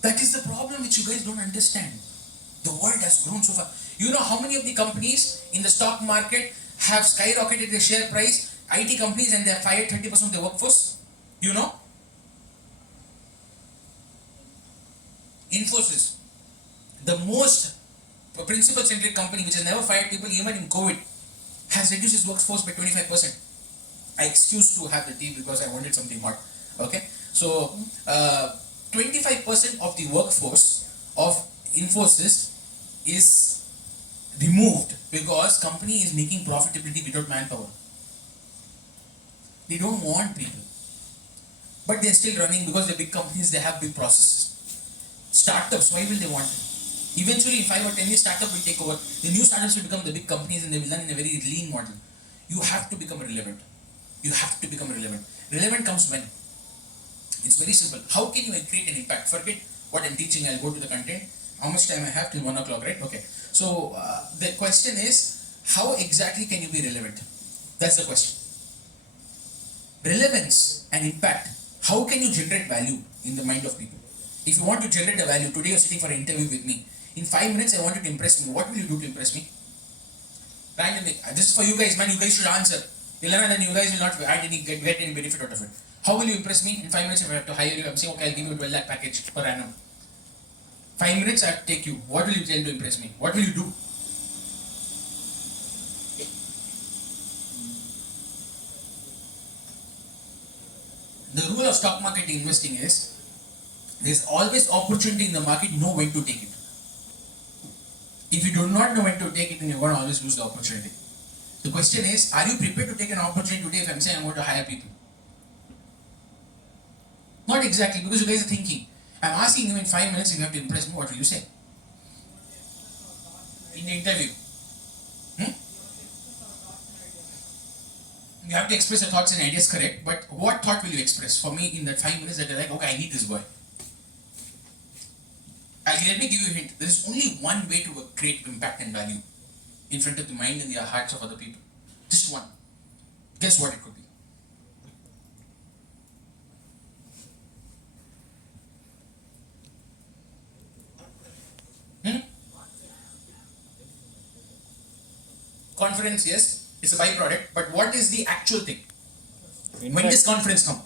That is the problem which you guys don't understand. The world has grown so far. You know how many of the companies in the stock market have skyrocketed their share price, IT companies, and they have fired 30% of their workforce? You know? Infosys, the most principal-centric company which has never fired people even in COVID, has reduced its workforce by 25%. I excused to have the tea because I wanted something hot. Okay? So, 25% of the workforce of Infosys is removed because company is making profitability without manpower. They don't want people. but they're still running because they're big companies, they have big processes. Startups, why will they want? Eventually, in 5 or 10 years, startup will take over. The new startups will become the big companies and they will run in a very lean model. You have to become relevant. You have to become relevant. Relevant comes when? It's very simple. How can you create an impact? Forget what I'm teaching, I'll go to the content. How much time I have till 1 o'clock, right? Okay. So, the question is, how exactly can you be relevant? That's the question. Relevance and impact. How can you generate value in the mind of people? If you want to generate a value, today you're sitting for an interview with me. In 5 minutes, I want you to impress me. What will you do to impress me? Randomly. This is for you guys, man. You guys should answer. Then you guys will not get any benefit out of it. How will you impress me? In 5 minutes, if I have to hire you, I'm saying, okay, I'll give you a 12 lakh package per annum. 5 minutes, I have to take you. What will you tell to impress me? What will you do? The rule of stock market investing is, there's always opportunity in the market, know when to take it. If you do not know when to take it, then you're going to always lose the opportunity. The question is, are you prepared to take an opportunity today if I'm saying I'm going to hire people? Not exactly, because you guys are thinking. I'm asking you in 5 minutes if you have to impress me, what will you say? In the interview. You have to express your thoughts and ideas, correct, but what thought will you express? For me, in that 5 minutes that you're like, okay, I need this boy. Let me give you a hint. There is only one way to create impact and value in front of the mind and the hearts of other people. Just one. Guess what it could be? Confidence, yes, it's a byproduct, but what is the actual thing? When does confidence come?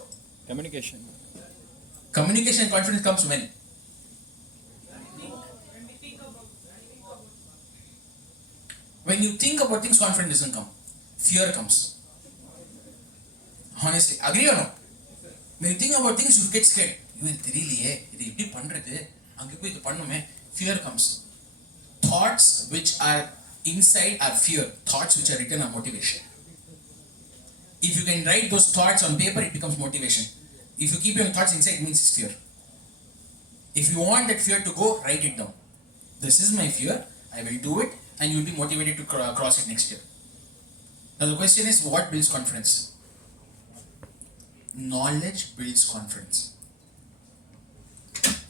Communication. Communication and confidence comes when? When you think about things, confidence doesn't come. Fear comes. Honestly, agree or no? When you think about things, you get scared. Fear comes. Thoughts which are inside are fear. Thoughts which are written are motivation. If you can write those thoughts on paper, it becomes motivation. If you keep your thoughts inside, it means it's fear. If you want that fear to go, write it down. This is my fear, I will do it, and you will be motivated to cross it next year. Now the question is, what builds confidence? Knowledge builds confidence.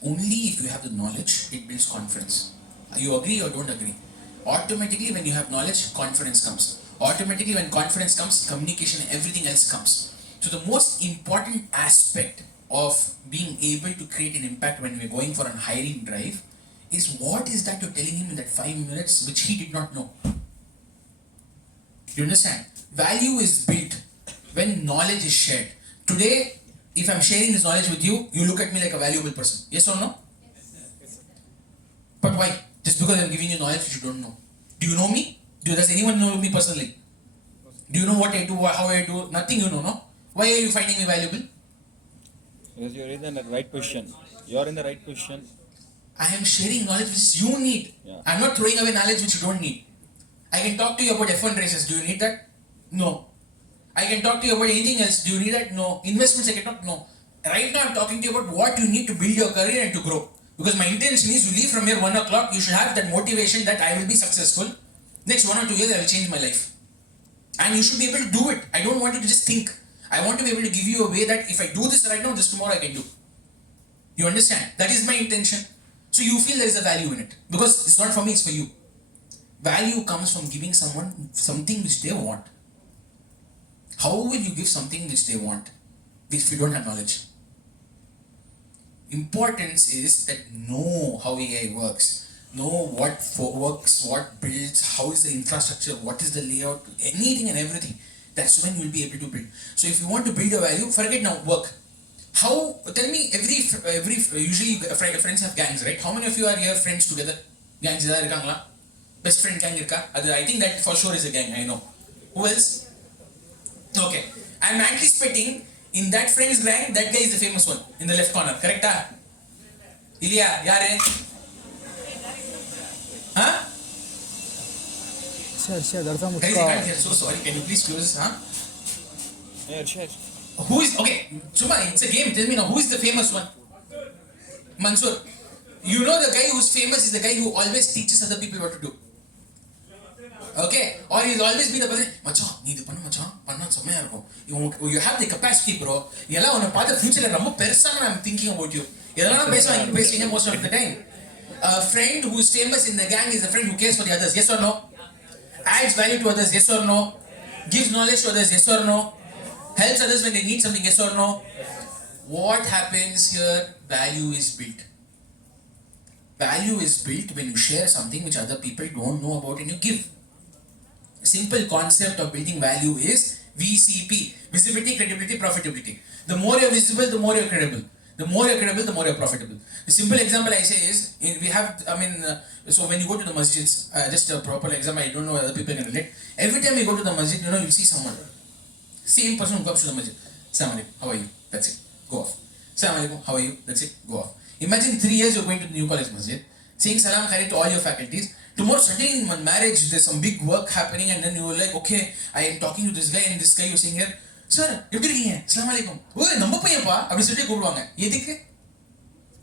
Only if you have the knowledge, it builds confidence. You agree or don't agree? Automatically when you have knowledge, confidence comes. Automatically when confidence comes, communication and everything else comes. So the most important aspect of being able to create an impact when we're going for a hiring drive is, what is that you're telling him in that 5 minutes which he did not know? You understand? Value is built when knowledge is shared. Today, if I'm sharing this knowledge with you, you look at me like a valuable person. Yes or no? But why? Just because I'm giving you knowledge which you don't know. Do you know me? Does anyone know me personally? Do you know what I do, how I do? Nothing you know, no? Why are you finding me valuable? Because you're in the right position. You're in the right position. I am sharing knowledge which you need. Yeah. I'm not throwing away knowledge which you don't need. I can talk to you about F1 races. Do you need that? No. I can talk to you about anything else. Do you need that? No. Investments I can talk? No. Right now I'm talking to you about what you need to build your career and to grow. Because my intention is, you leave from here 1 o'clock, you should have that motivation that I will be successful. Next 1 or 2 years I will change my life. And you should be able to do it. I don't want you to just think. I want to be able to give you a way that if I do this right now, this tomorrow I can do. You understand? That is my intention. So you feel there is a value in it. Because it's not for me, it's for you. Value comes from giving someone something which they want. How will you give something which they want if you don't have knowledge? Importance is that know how AI works. Know what works, what builds, how is the infrastructure, what is the layout, anything and everything. That's when you'll be able to build. So if you want to build a value, forget now work. How, tell me, usually friends have gangs, right? How many of you are here friends together? Gangs is there? Best friend gang irka? I think that for sure is a gang, I know. Who else? Okay. I'm anticipating in that friend's gang, that guy is the famous one in the left corner, correct? Ilya, yare? Huh? Sir, Guys, I can't hear, so sorry, can you please close this, huh? Yeah, sure. Who is okay? Chuma, it's a game. Tell me now, who is the famous one? Mansoor. You know the guy who's famous is the guy who always teaches other people what to do. Okay? Or he'll always be the person, மச்சான் நீ இது பண்ணு மச்சான் பண்ணா செம்மையா இருக்கும். You have the capacity bro. எல்லாம் உன்னை பார்த்த ஃபியூச்சர்ல ரொம்ப பெருசான I'm thinking about you. இதெல்லாம் பேசுவீங்க most of the time. A friend who is famous in the gang is a friend who cares for the others. Yes or no? Adds value to others. Yes or no? Gives knowledge to others. Yes or no? Helps others when they need something. Yes or no? What happens here? Value is built. Value is built when you share something which other people don't know about and you give. Simple concept of building value is VCP: visibility, credibility, profitability. The more you're visible, the more you're credible. The more you're credible, the more you're profitable. The simple example I say is, we have, so when you go to the masjids, just a proper example, I don't know whether people can relate. Every time you go to the masjid, you'll see someone. Same person who comes to the masjid. Assalamu alaikum, how are you? That's it. Go off. Assalamu alaikum, how are you? That's it. Go off. Imagine 3 years you're going to the new college masjid, saying salam khair to all your faculties. Tomorrow suddenly in marriage there's some big work happening and then you're like, okay, I am talking to this guy and this guy you're saying here, sir, எப்படி இருக்கீங்க? Assalamu alaikum. ஓ நம்ம பையன்ப்பா அப்படி சொல்லி கூப்பிடுவாங்க. எதுக்கு?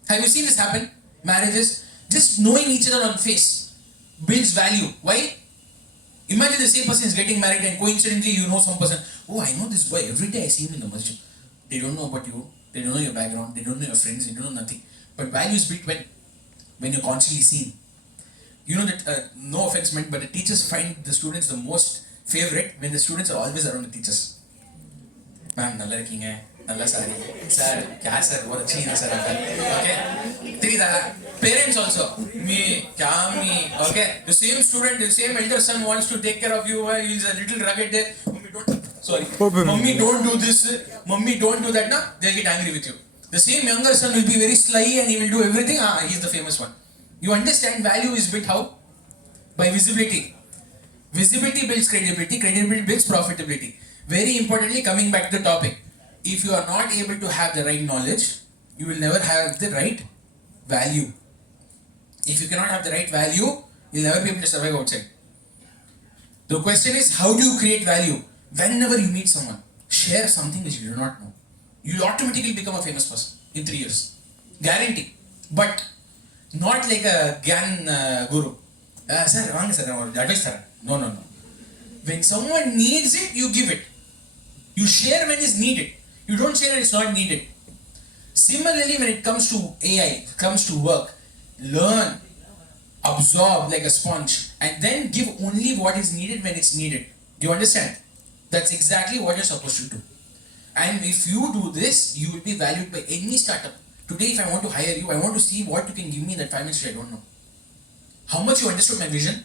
Have you seen this happen? Marriages, just knowing each other on face builds value. Why? Imagine the same person is getting married and coincidentally you know some person. Oh, I know this boy. Every day I see him in the masjid. They don't know about you. They don't know your background. They don't know your friends. They don't know nothing. But value is built when you're constantly seen. You know that, no offense meant, but the teachers find the students the most favorite when the students are always around the teachers. Ma'am, நல்லா இருக்கீங்க, நல்லா sorry, sir, kya sir, what a clean sir, okay? Three parents also, me, okay? The same student, the same elder son wants to take care of you, he's a little rugged, mummy don't do this, mummy don't do that, they'll get angry with you. The same younger son will be very sly and he will do everything, he's the famous one. You understand value is built how? By visibility. Visibility builds credibility, credibility builds profitability. Very importantly, coming back to the topic, if you are not able to have the right knowledge, you will never have the right value. If you cannot have the right value, you'll never be able to survive outside. The question is, how do you create value? Whenever you meet someone, share something which you do not know. You'll automatically become a famous person in 3 years. Guarantee. But not like a Gyan guru. Sir, advice. No. When someone needs it, you give it. You share when it's needed. You don't share when it's not needed. Similarly, when it comes to AI, it comes to work, learn, absorb like a sponge, and then give only what is needed when it's needed. Do you understand? That's exactly what you're supposed to do. And if you do this, you will be valued by any startup. Today, if I want to hire you, I want to see what you can give me that 5 minutes I don't know. How much you understood my vision,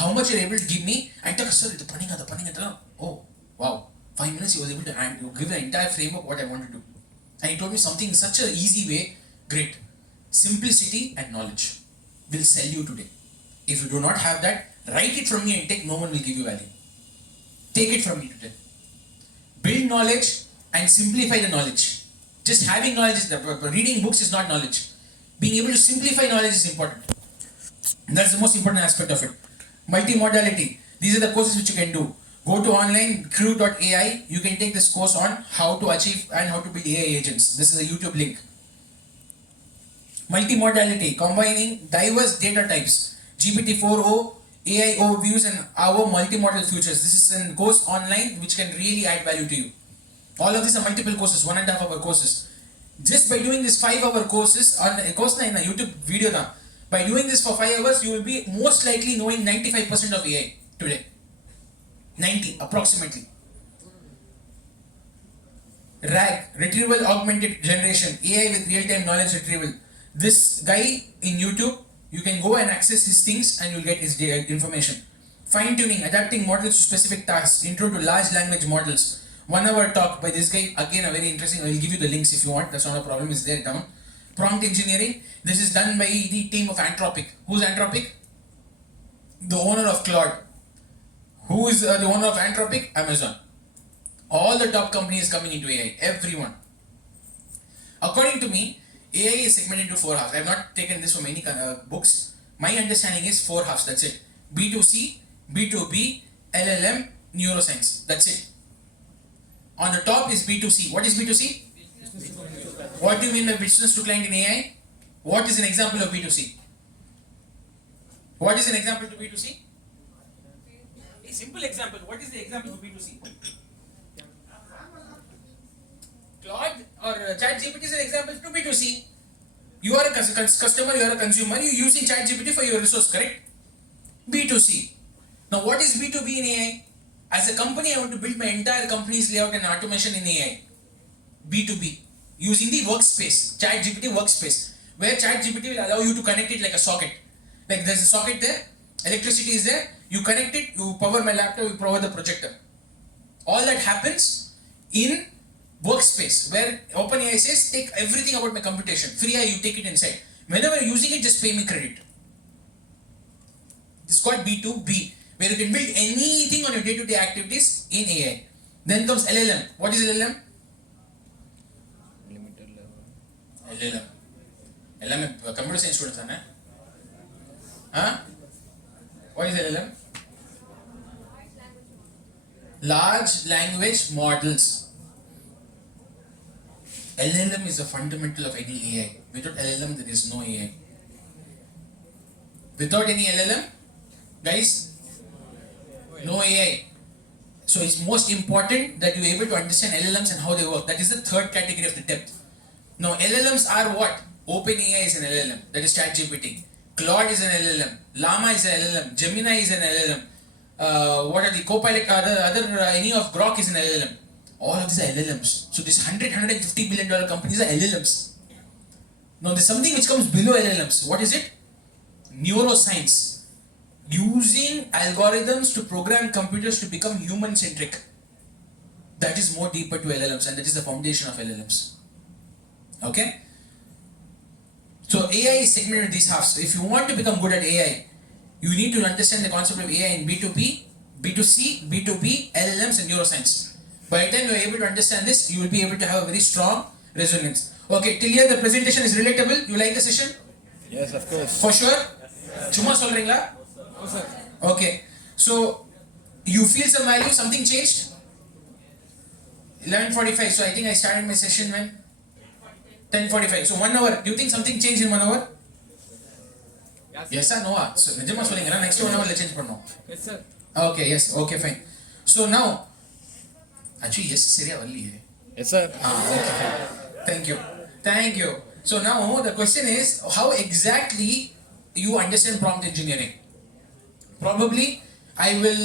how much you're able to give me, and tell us, sir, the planning, oh, wow, 5 minutes he was able to give the entire framework what I want to do. And he told me something in such an easy way, great. Simplicity and knowledge will sell you today. If you do not have that, write it from me and take, no one will give you value. Take it from me today. Build knowledge and simplify the knowledge. Just having knowledge is reading books is not knowledge. Being able to simplify knowledge is important. And that's the most important aspect of it. Multimodality. These are the courses which you can do. Go to online crew.ai. You can take this course on how to achieve and how to build AI agents. This is a YouTube link. Multimodality, combining diverse data types. GPT-4o, AI overviews and our multimodal futures. This is a course online which can really add value to you. All of these are multiple courses, 1.5 hour courses. Just by doing this 5-hour courses on a course in a YouTube video, by doing this for 5 hours, you will be most likely knowing 95% of AI today. 90 approximately. RAG, Retrieval Augmented Generation, AI with real-time knowledge retrieval. This guy in YouTube, you can go and access his things and you'll get his information. Fine-tuning, adapting models to specific tasks, intro to large language models. 1 hour talk by this guy, again a very interesting, I will give you the links if you want, that's not a problem, it's there down. Prompt engineering, this is done by the team of Anthropic. Who's Anthropic? The owner of Claude. Who is the owner of Anthropic? Amazon. All the top companies coming into AI, everyone. According to me, AI is segmented into 4 halves. I have not taken this from any books. My understanding is 4 halves, that's it. B2C, B2B, LLM, neuroscience, that's it. On the top is B2C. What is B2C? What do you mean by business to client in AI? What is an example of B2C? What is an example to B2C? A simple example. What is the example of B2C? Claude or ChatGPT is an example to B2C. You are a customer, you are a consumer, you are using ChatGPT for your resource, correct? B2C. Now what is B2B in AI? As a company, I want to build my entire company's layout and automation in AI. B2B. Using the workspace, ChatGPT workspace, where ChatGPT will allow you to connect it like a socket. Like there's a socket there, electricity is there, you connect it, you power my laptop, you power the projector. All that happens in workspace, where OpenAI says, take everything about my computation. Free AI, you take it inside. Whenever you're using it, just pay me credit. It's called B2B, where you can build anything on your day-to-day activities in AI. Then comes LLM. What is LLM? Limited level. LLM. LLM, computer science students, huh? Huh? What is LLM? Large language models. LLM is a fundamental of any AI. Without LLM, there is no AI. Without any LLM, guys, no AI. So it's most important that you're able to understand LLMs and how they work. That is the third category of the depth. Now, LLMs are what? OpenAI is an LLM. That is ChatGPT. Claude is an LLM. Llama is an LLM. Gemini is an LLM. What are the Copilot? Any of Grok is an LLM. All of these are LLMs. So these $150 billion companies are LLMs. Now there's something which comes below LLMs. What is it? Neuroscience. Using algorithms to program computers to become human-centric. That is more deeper to LLMs, and that is the foundation of LLMs. Okay? So AI is segmented in these halves. So if you want to become good at AI, you need to understand the concept of AI in B2B, B2C, B2B, LLMs, and neuroscience. By the time you are able to understand this, you will be able to have a very strong resonance. Okay, till here the presentation is relatable. You like the session? Yes, of course. For sure? Chuma solringla? Okay. So, you feel some value, something changed? 11:45. So I think I started my session when? 10:45. So 1 hour. Do you think something changed in 1 hour? Yes or no? So நிஜமா சொல்லுங்க. Next 1 hour la change பண்ணோம். Yes, sir. Okay, yes. Okay, fine. So now, actually yes, சரியா வரலையே. Yes, sir. Okay. Thank you. So now the question is, how exactly you understand prompt engineering? Probably I will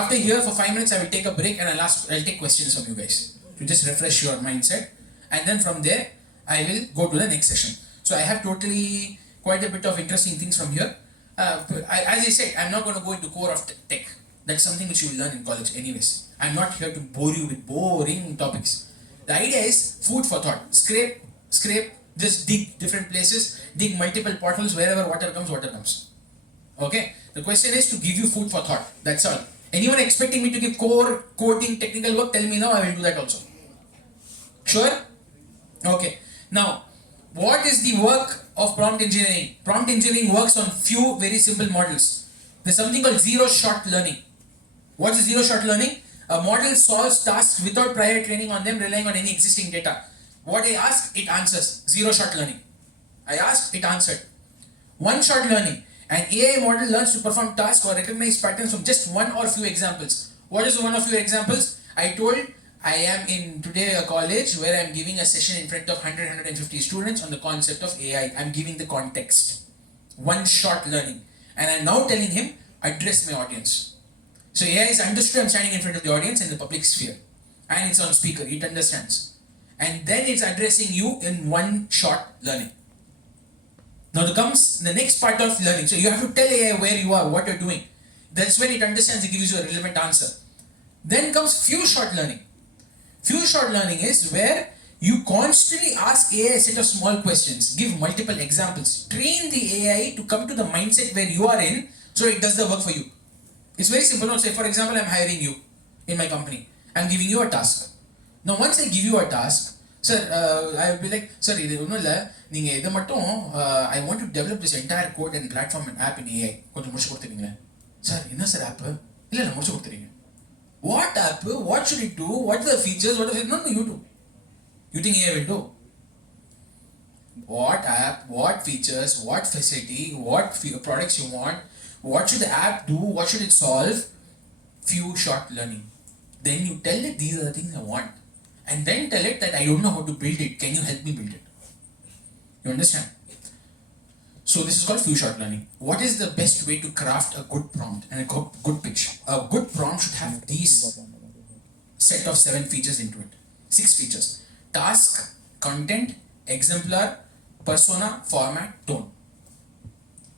after here for 5 minutes I will take a break and I'll take questions from you guys to just refresh your mindset, and then from there I will go to the next session. So I have totally quite a bit of interesting things from here. As I said, I'm not going to go into core of tech. That's something which you will learn in college anyways. I'm not here to bore you with boring topics. The idea is food for thought. Scrape, just dig different places, dig multiple potholes, wherever water comes. Okay? The question is to give you food for thought. That's all. Anyone expecting me to give core, coding, technical work, tell me now, I will do that also. Sure? Okay. Now, what is the work of prompt engineering? Prompt engineering works on few very simple models. There's something called zero-shot learning. What is zero-shot learning? A model solves tasks without prior training on them, relying on any existing data. What I ask, it answers. Zero-shot learning. I asked, it answered. One-shot learning. An AI model learns to perform tasks or recognize patterns from just one or few examples. What is one of few examples? I told I am in today a college where I am giving a session in front of 150 students on the concept of AI. I am giving the context. One-shot learning. And I am now telling him, address my audience. So AI is understood, I'm standing in front of the audience in the public sphere. And it's on speaker, it understands. And then it's addressing you in one-shot learning. Now comes the next part of learning. So you have to tell AI where you are, what you're doing. That's when it understands, it gives you a relevant answer. Then comes few-shot learning. Few-shot learning is where you constantly ask AI a set of small questions, give multiple examples, train the AI to come to the mindset where you are in, so it does the work for you. It's very simple. Now, say for example, I'm hiring you in my company. I'm giving you a task. Now once I give you a task, sir, I will be like, sir, I want to develop this entire code and platform and app in AI. Sir, என்ன sir app? இல்லை முடிச்சு கொடுத்துறீங்க. What app, what should it do, what are the features, what are the... No, you do. You think AI will do? What app, what features, what facility, what products you want, what should the app do, what should it solve? Few short learning. Then you tell it these are the things I want. And then tell it that I don't know how to build it. Can you help me build it? You understand? So this is called few short learning. What is the best way to craft a good prompt and a good pitch? A good prompt should have these set of 7 features into it. 6 features. Task, content, exemplar, persona, format, tone.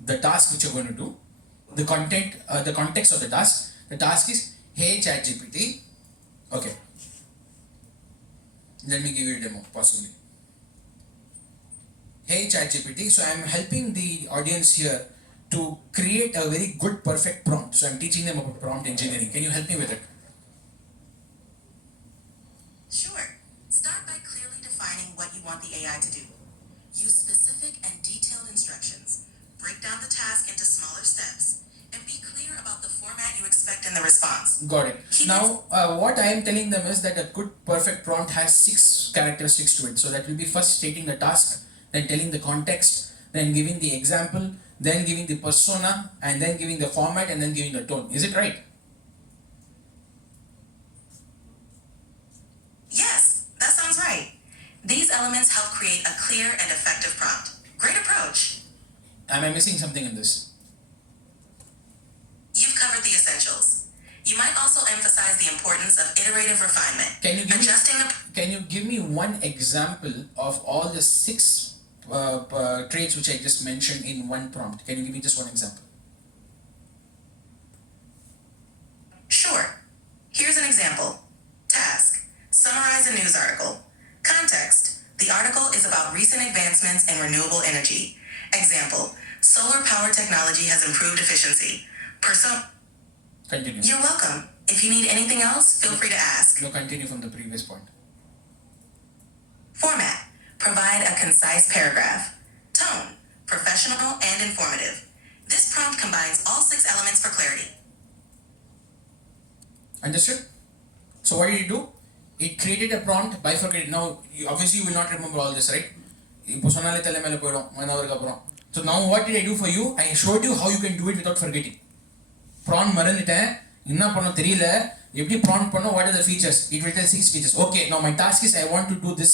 The task which you're going to do, the content, the context of the task. The task is, hey ChatGPT, okay. Let me give you a demo, possibly. Hey ChatGPT, so I'm helping the audience here to create a very good, perfect prompt. So I'm teaching them about prompt engineering. Can you help me with it? Sure. Start by clearly defining what you want the AI to do. Use specific and detailed instructions. Break down the task into smaller steps. And be clear about the format you expect in the response. Got it. Now, what I am telling them is that a good, perfect prompt has 6 characteristics to it. So that will be first stating the task, then telling the context, then giving the example, then giving the persona, and then giving the format, and then giving the tone. Is it right? Yes, that sounds right. These elements help create a clear and effective prompt. Great approach. Am I missing something in this? You've covered the essentials. You might also emphasize the importance of iterative refinement. Can you give me one example of all the 6 traits which I just mentioned in one prompt? Can you give me just one example? Sure. Here's an example. Task. Summarize a news article. Context. The article is about recent advancements in renewable energy. Example. Solar power technology has improved efficiency. Continue. You're welcome. If you need anything else, feel free to ask. No, continue from the previous point. Format. Provide a concise paragraph. Tone. Professional and informative. This prompt combines all 6 elements for clarity. Understood? So what did it do? It created a prompt, bifurcated. Now, you obviously will not remember all this, right? So now what did I do for you? I showed you how you can do it without forgetting. Prompt மறந்துட்டேன் என்ன பண்ண தெரியல எப்படி prompt பண்ணோம் what are the features it will tell 6 features. Okay, now my task is I want to do this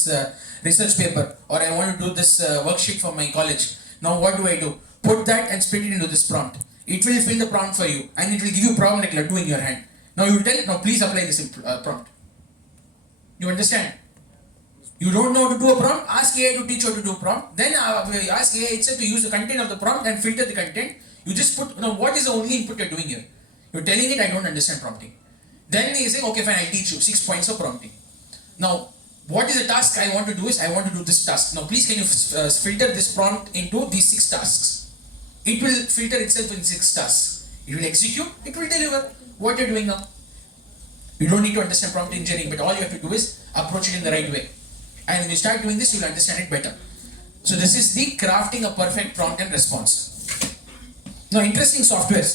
research paper or I want to do this worksheet for my college. Now what do? Put that and split it into this prompt. It will fill the prompt for you and it will give you a prompt like laddu in your hand. Now you will tell, now please apply this prompt. You understand? You don't know how to do a prompt, ask AI to teach you how to do a prompt. Then ask AI itself to use the content of the prompt and filter the content. You just put, now what is the only input you're doing here? You're telling it, I don't understand prompting. Then you say, okay fine, I'll teach you 6 points of prompting. Now, what is the task I want to do is, I want to do this task. Now please can you filter this prompt into these 6 tasks. It will filter itself in 6 tasks. It will execute, it will deliver what you're doing now. You don't need to understand prompt engineering, but all you have to do is approach it in the right way. And when you start doing this, you'll understand it better. So this is the crafting a perfect prompt and response. Now, interesting softwares.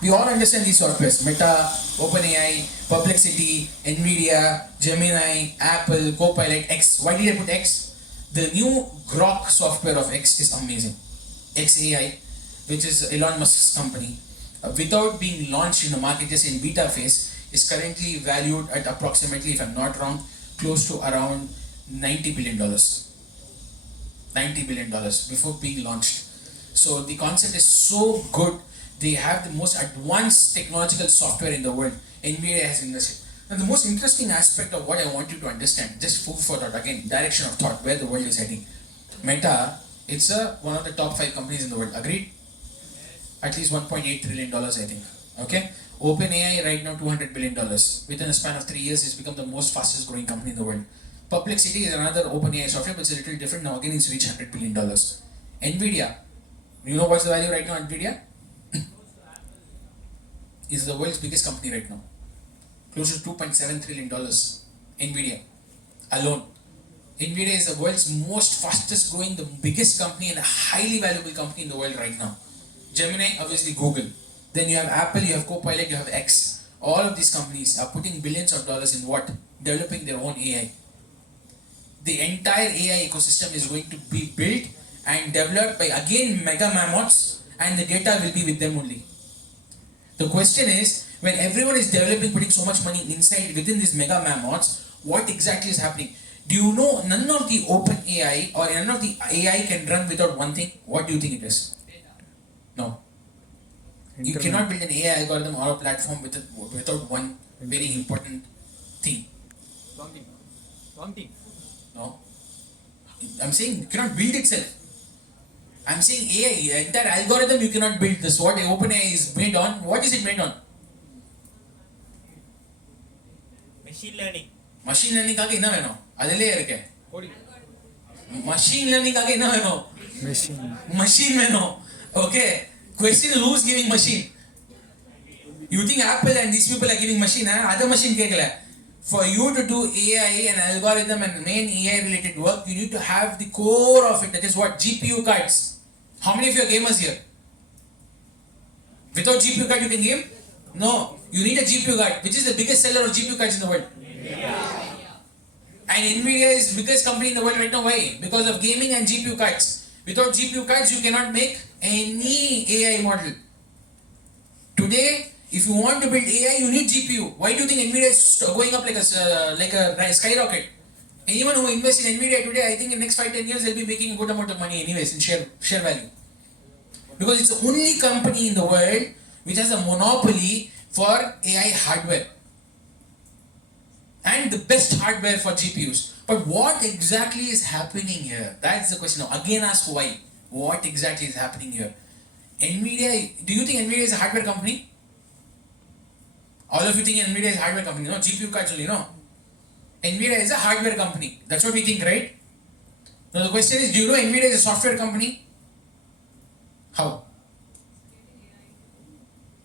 We all understand these softwares. Meta, OpenAI, Perplexity, NVIDIA, Gemini, Apple, Copilot, X. Why did I put X? The new Grok software of X is amazing. XAI, which is Elon Musk's company, without being launched in the market, just in beta phase, is currently valued at approximately, if I'm not wrong, close to around $90 billion. $90 billion before being launched. So the concept is so good. They have the most advanced technological software in the world. NVIDIA has invested. And the most interesting aspect of what I want you to understand, just food for thought, again, direction of thought, where the world is heading. Meta, it's one of the top 5 companies in the world. Agreed? At least $1.8 trillion, I think. Okay? OpenAI right now $200 billion. Within a span of 3 years, it's become the most fastest growing company in the world. Perplexity is another OpenAI software, but it's a little different. Now again, it's reached $100 billion. NVIDIA, you know what's the value right now, NVIDIA? Is the world's biggest company right now. Close to $2.7 trillion. NVIDIA alone. NVIDIA is the world's most fastest growing, the biggest company and a highly valuable company in the world right now. Gemini, obviously Google. Then you have Apple, you have Copilot, you have X. all of these companies are putting billions of dollars in what? Developing their own AI. The entire AI ecosystem is going to be built and developed by again mega mammoths, and the data will be with them only. The question is, when everyone is developing, putting so much money inside within these mega mammoths, what exactly is happening? Do you know none of the open AI or none of the AI can run without one thing? What do you think it is? No. You cannot build an AI algorithm or a platform without one very important thing. Wrong thing. No. I'm saying you cannot build itself. I'm saying AI, entire algorithm you cannot build. This what OpenAI is made on. What is it made on? Machine learning. Machine learning காக என்ன வேணும்? அதிலே இருக்கு. Coding. Machine learning காக என்ன வேணும்? Machine வேணும். Okay. Question is who's giving machine? You think Apple and these people are giving machine? Other machine கேட்கல. For you to do AI and algorithm and main AI related work, you need to have the core of it. That is what? GPU cards. How many of you are gamers here? Without GPU card you can game? No. You need a GPU card. Which is the biggest seller of GPU cards in the world? And Nvidia is the biggest company in the world right now. Why? Because of gaming and GPU cards. Without GPU cards you cannot make any AI model. Today, if you want to build AI, you need GPU. Why do you think Nvidia is going up like a skyrocket? Anyone who invests in Nvidia today, I think in the next 5-10 years they'll be making a good amount of money anyways in share value. Because it's the only company in the world which has a monopoly for AI hardware. And the best hardware for GPUs. But what exactly is happening here? That's the question. Now, again ask why. What exactly is happening here? Nvidia, do you think Nvidia is a hardware company? All of you think Nvidia is a hardware company, no? GPU cards only, no? Nvidia is a hardware company. That's what we think, right? Now the question is, do you know Nvidia is a software company? How?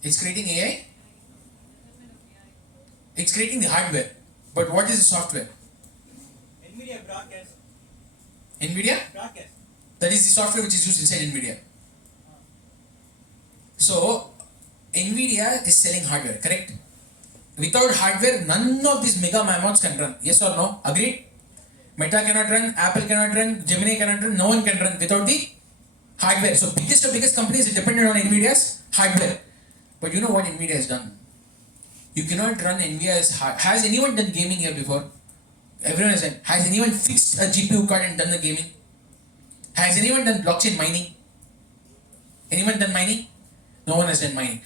It's creating AI? It's creating the hardware. But what is the software? NVIDIA broadcast. Nvidia? Broadcast. That is the software which is used inside Nvidia. So, Nvidia is selling hardware, correct? Without hardware, none of these mega mammoths can run. Yes or no? Agreed? Meta cannot run, Apple cannot run, Gemini cannot run, no one can run without the hardware. So, biggest companies are dependent on Nvidia's hardware. But you know what Nvidia has done? You cannot run Nvidia's hardware. Has anyone done gaming here before? Everyone has done. Has anyone fixed a GPU card and done the gaming? Has anyone done blockchain mining? Anyone done mining? No one has done mining.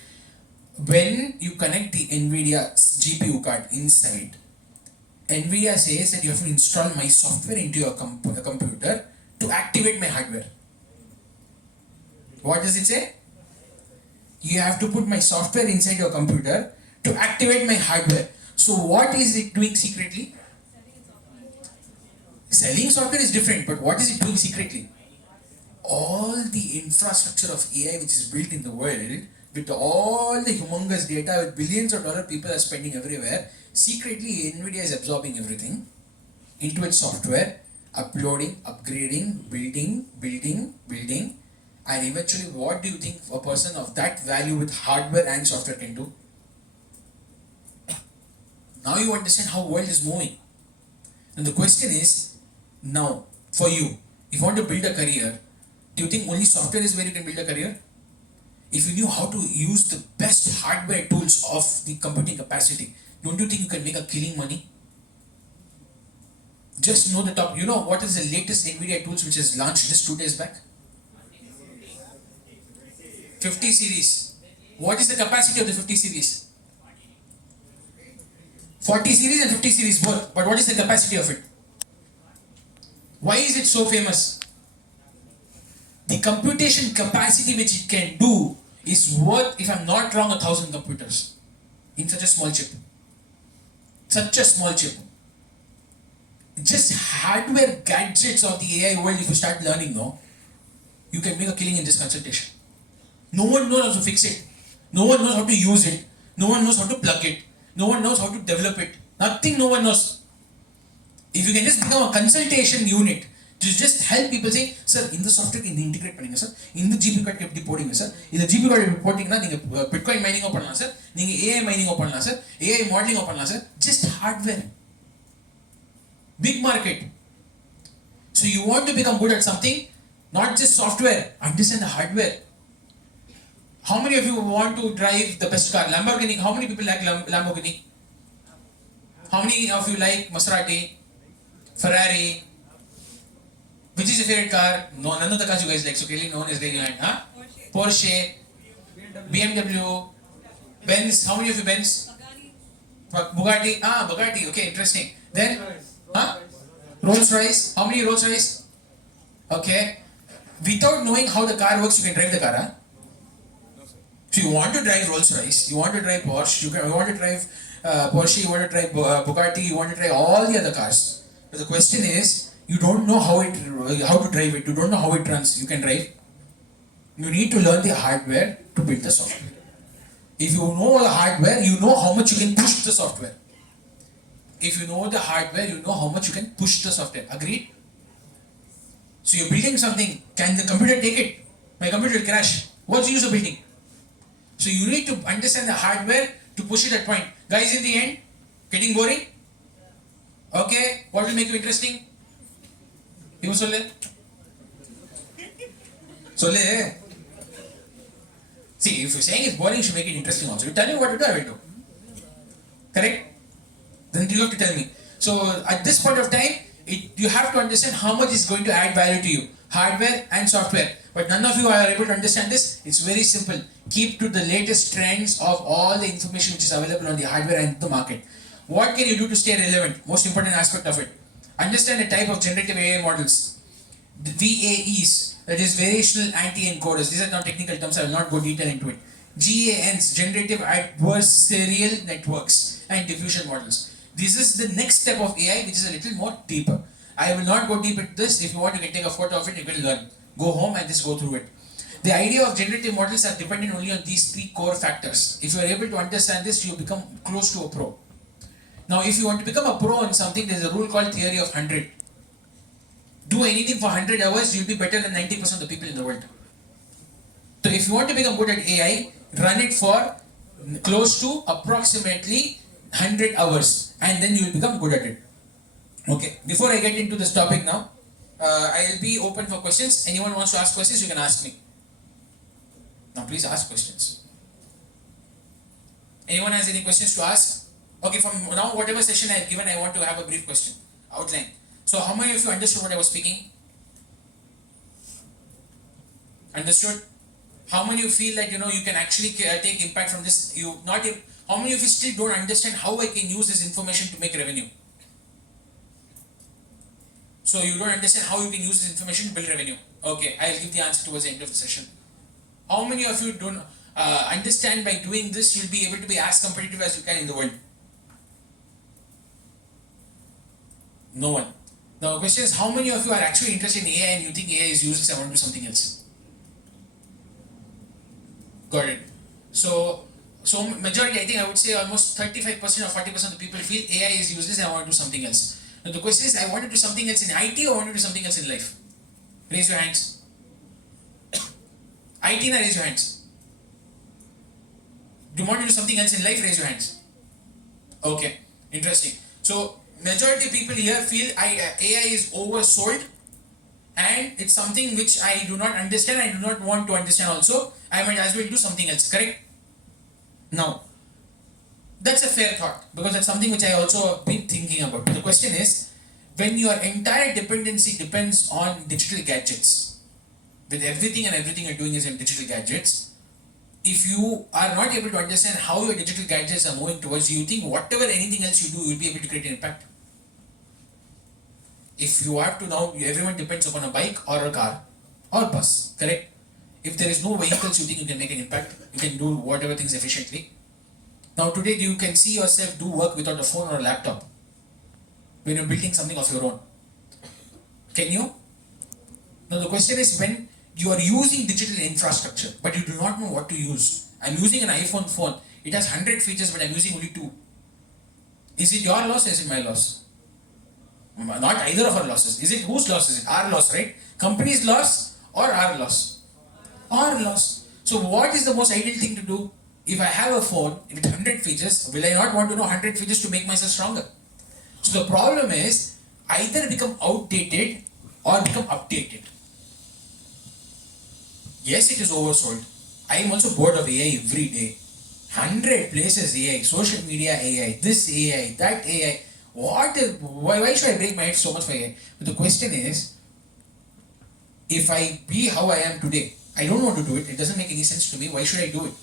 When you connect the Nvidia GPU card inside, Nvidia says that you have to install my software into your computer to activate my hardware. What does it say? You have to put my software inside your computer to activate my hardware. So what is it doing secretly? Selling software is different, but what is it doing secretly? All the infrastructure of AI which is built in the world, with all the humongous data, with billions of dollars people are spending everywhere, secretly Nvidia is absorbing everything into its software, uploading, upgrading, building, and eventually what do you think a person of that value with hardware and software can do? Now you understand how world is moving. And the question is, now, for you, if you want to build a career, do you think only software is where you can build a career? If you knew how to use the best hardware tools of the computing capacity, don't you think you can make a killing money? Just know the top. You know what is the latest NVIDIA tools which is launched just 2 days back? 50 series. What is the capacity of the 50 series? 40 series and 50 series both. But what is the capacity of it? Why is it so famous? The computation capacity which it can do is worth, if I'm not wrong, 1,000 computers in such a small chip. Such a small chip. Just hardware gadgets of the AI world, if you start learning now, you can make a killing in this consultation. No one knows how to fix it. No one knows how to use it. No one knows how to plug it. No one knows how to develop it. Nothing no one knows. If you can just become a consultation unit, to just help people say, sir, in the software in the integrate பண்ணுங்க sir, இந்த GPU card எப்படி போடுங்க sir, இந்த GPU card எப்படி போட்டீங்கன்னா நீங்க Bitcoin mining பண்ணலாம் sir, நீங்க AI mining பண்ணலாம் sir, AI modeling பண்ணலாம் sir, just hardware. Big market. So you want to become good at something, not just software, understand the hardware. How many of you want to drive the best car? Lamborghini. How many people like Lamborghini? How many of you like Maserati, Ferrari? Which is your favorite car? No, none of the cars you guys like. So clearly no one is raising your hand. Huh? Porsche, BMW, Benz. How many of you Benz? Bugatti. Bugatti. Okay, interesting. Then, Rolls Royce. How many Rolls Royce? Okay. Without knowing how the car works, you can drive the car. So you want to drive Rolls Royce, you want to drive Porsche, you want to drive Porsche, you want to drive Bugatti, you want to drive all the other cars. But the question is, you don't know how to drive it. You don't know how it runs. You can drive. You need to learn the hardware to build the software. If you know the hardware, you know how much you can push the software. If you know the hardware, you know how much you can push the software. Agreed? So you're building something. Can the computer take it? My computer will crash. What's the use of building? So you need to understand the hardware to push it at point. Guys, in the end, getting boring? Okay, what will make you interesting? You solle? Solle? See, if you're saying it's boring, you should make it interesting also. You tell me what to do, I will do. Correct? Then you have to tell me. So at this point of time, you have to understand how much is going to add value to you. Hardware and software. But none of you are able to understand this. It's very simple. Keep to the latest trends of all the information which is available on the hardware and the market. What can you do to stay relevant? Most important aspect of it. Understand the type of generative AI models. The VAEs, that is variational anti-encoders. These are not technical terms, I will not go detail into it. GANs, generative adversarial networks and diffusion models. This is the next step of AI, which is a little more deeper. I will not go deep into this. If you want, you can take a photo of it, you can learn. Go home and just go through it. The idea of generative models are dependent only on these three core factors. If you are able to understand this, you become close to a pro. Now, if you want to become a pro in something, there is a rule called theory of 100. Do anything for 100 hours, you'll be better than 90% of the people in the world. So if you want to become good at AI, run it for close to approximately 100 hours and then you will become good at it. Okay, before I get into this topic now, I'll be open for questions. Anyone wants to ask questions, you can ask me. Now please ask questions. Anyone has any questions to ask? Okay, from now whatever session I have given, I want to have a brief question, outline. So how many of you understood what I was speaking? Understood? How many of you feel like you can actually take impact from this? How many of you still don't understand how I can use this information to make revenue? So you don't understand how you can use this information to build revenue. Okay, I'll give the answer towards the end of the session. How many of you don't understand by doing this you'll be able to be as competitive as you can in the world? No one. Now the question is, how many of you are actually interested in AI and you think AI is useless, I want to do something else? Got it. So majority, I think I would say almost 35% or 40% of the people feel AI is useless and I want to do something else. Now the question is, I want to do something else in IT or I want to do something else in life? Raise your hands. IT na raise your hands. Do you want to do something else in life? Raise your hands. Okay, interesting. So majority of people here feel AI is oversold and it's something which I do not understand, I do not want to understand also. I might as well do something else, correct? Now, that's a fair thought because that's something which I also have been thinking about. But the question is, when your entire dependency depends on digital gadgets, with everything you're doing is in digital gadgets, if you are not able to understand how your digital gadgets are moving towards you, think whatever anything else you do, you'll be able to create an impact. If you have to now, everyone depends upon a bike or a car or bus, correct? If there is no vehicles, you think you can make an impact, you can do whatever things efficiently. Now today you can see yourself do work without a phone or a laptop when you're building something of your own. Can you? Now the question is, when you are using digital infrastructure but you do not know what to use. I'm using an iPhone phone, it has 100 features but I'm using only 2. Is it your loss or is it my loss? Not either of our losses. Is it whose loss is it? Our loss, right? Company's loss or our loss? Our loss. So what is the most ideal thing to do? If I have a phone with 100 features, will I not want to know 100 features to make myself stronger? So the problem is either become outdated or become updated. Yes, it is oversold. I am also bored of AI every day. 100 places AI, social media AI, this AI, that AI. Why should I break my head so much for AI? But the question is, if I be how I am today, I don't want to do it, it doesn't make any sense to me, why should I do it?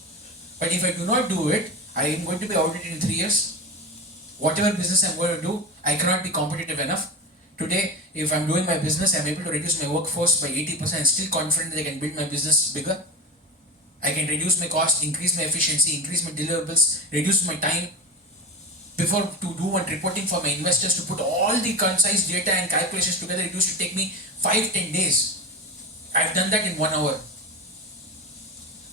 But if I do not do it, I am going to be outdated in 3 years. Whatever business I'm going to do, I cannot be competitive enough. Today, if I'm doing my business, I'm able to reduce my workforce by 80% and still confident that I can build my business bigger. I can reduce my cost, increase my efficiency, increase my deliverables, reduce my time. Before to do one reporting for my investors, to put all the concise data and calculations together, it used to take me 5-10 days. I've done that in 1 hour.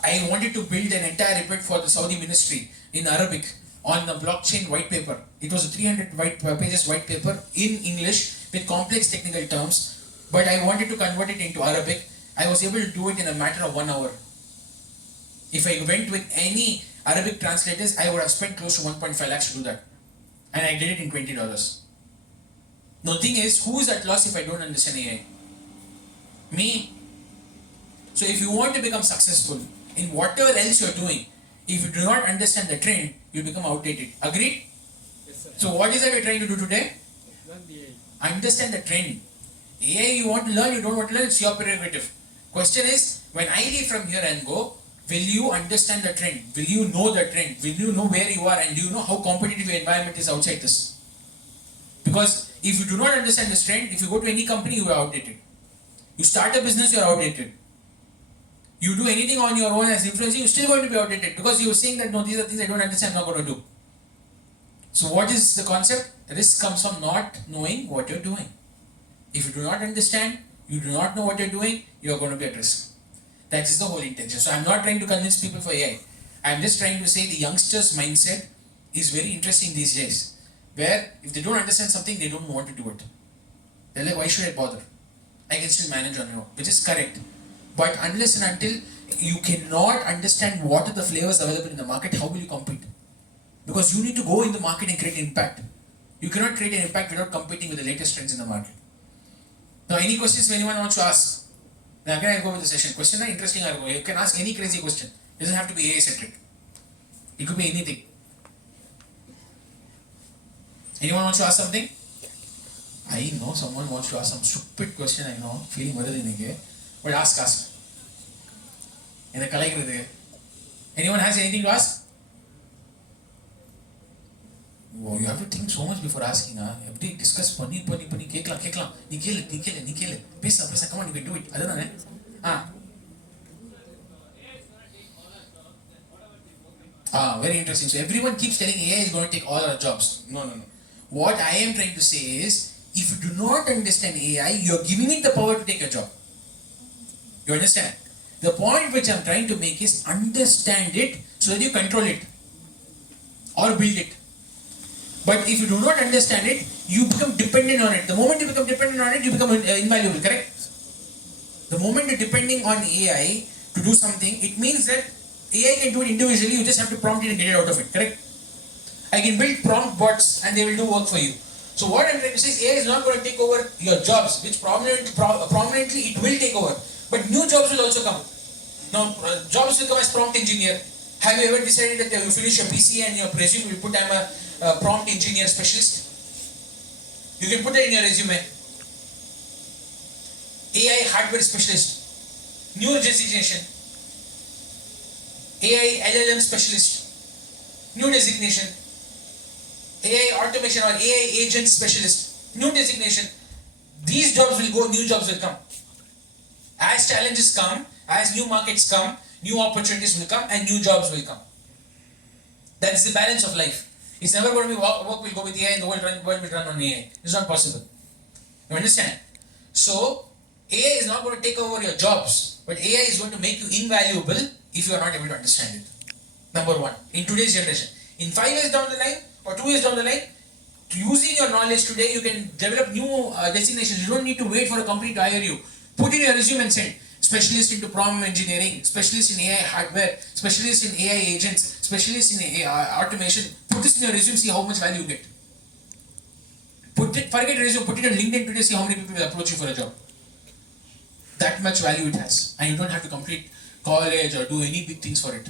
I wanted to build an entire report for the Saudi ministry in Arabic on the blockchain white paper. It was a 300 pages white paper in English with complex technical terms, but I wanted to convert it into Arabic. I was able to do it in a matter of 1 hour. If I went with any Arabic translators, I would have spent close to 1.5 lakhs to do that. And I did it in $20. The thing is, who is at loss if I don't understand AI? Me. So if you want to become successful in whatever else you're doing, if you do not understand the trend, you become outdated. Agreed? Yes, sir. So what is that we're trying to do today? Learn the AI. Understand the trend. AI you want to learn, you don't want to learn, it's your prerogative. Question is, when I leave from here and go, will you understand the trend? Will you know the trend? Will you know where you are, and do you know how competitive your environment is outside this? Because if you do not understand this trend, if you go to any company, you are outdated. You start a business, you are outdated. You do anything on your own as influencer, you're still going to be outdated because you're saying that no, these are things I don't understand, I'm not going to do. So what is the concept? Risk comes from not knowing what you're doing. If you do not understand, you do not know what you're doing, you're going to be at risk. That is the whole intention. So I'm not trying to convince people for AI. I'm just trying to say the youngsters' mindset is very interesting these days. Where if they don't understand something, they don't want to do it. They're like, why should I bother? I can still manage on my own, which is correct. But unless and until you cannot understand what are the flavors available in the market, how will you compete? Because you need to go in the market and create an impact. You cannot create an impact without competing with the latest trends in the market. Now, any questions anyone wants to ask? Now, can I go with the session? Question are interesting. You can ask any crazy question. It doesn't have to be AI centric. It could be anything. Anyone wants to ask something? I know someone wants to ask some stupid question. I know, feeling better. But ask. Anyone has anything to ask? Whoa, you have to think so much before asking. You have to discuss pani. Kekla. Nikele. Pesa. Come on, you can do it. I don't know. Very interesting. So everyone keeps telling AI is going to take all our jobs. No. What I am trying to say is, if you do not understand AI, you are giving it the power to take a job. You understand? The point which I am trying to make is understand it so that you control it or build it. But if you do not understand it, you become dependent on it. The moment you become dependent on it, you become invaluable, correct? The moment you're depending on AI to do something, it means that AI can do it individually, you just have to prompt it and get it out of it, correct? I can build prompt bots and they will do work for you. So what I'm trying to say is AI is not going to take over your jobs, which prominently it will take over. But new jobs will also come. Now, jobs will come as prompt engineer. Have you ever decided that you finish your PC and your resume will put I'm a prompt engineer specialist? You can put that in your resume. AI hardware specialist. New designation. AI LLM specialist. New designation. AI automation or AI agent specialist. New designation. These jobs will go, new jobs will come. As challenges come, as new markets come, new opportunities will come and new jobs will come. That is the balance of life. It's never going to be work will go with AI and the world will run on AI. It's not possible. You understand? So, AI is not going to take over your jobs, but AI is going to make you invaluable if you are not able to understand it. Number one, in today's generation. In 5 years down the line or 2 years down the line, using your your knowledge today, you can develop new designations. You don't need to wait for a company to hire you. Put in your resume and send. Specialist into prompt engineering, specialist in AI hardware, specialist in AI agents, specialist in AI automation. Put this in your resume, see how much value you get. Forget resume, put it on LinkedIn today, see how many people will approach you for a job. That much value it has. And you don't have to complete college or do any big things for it.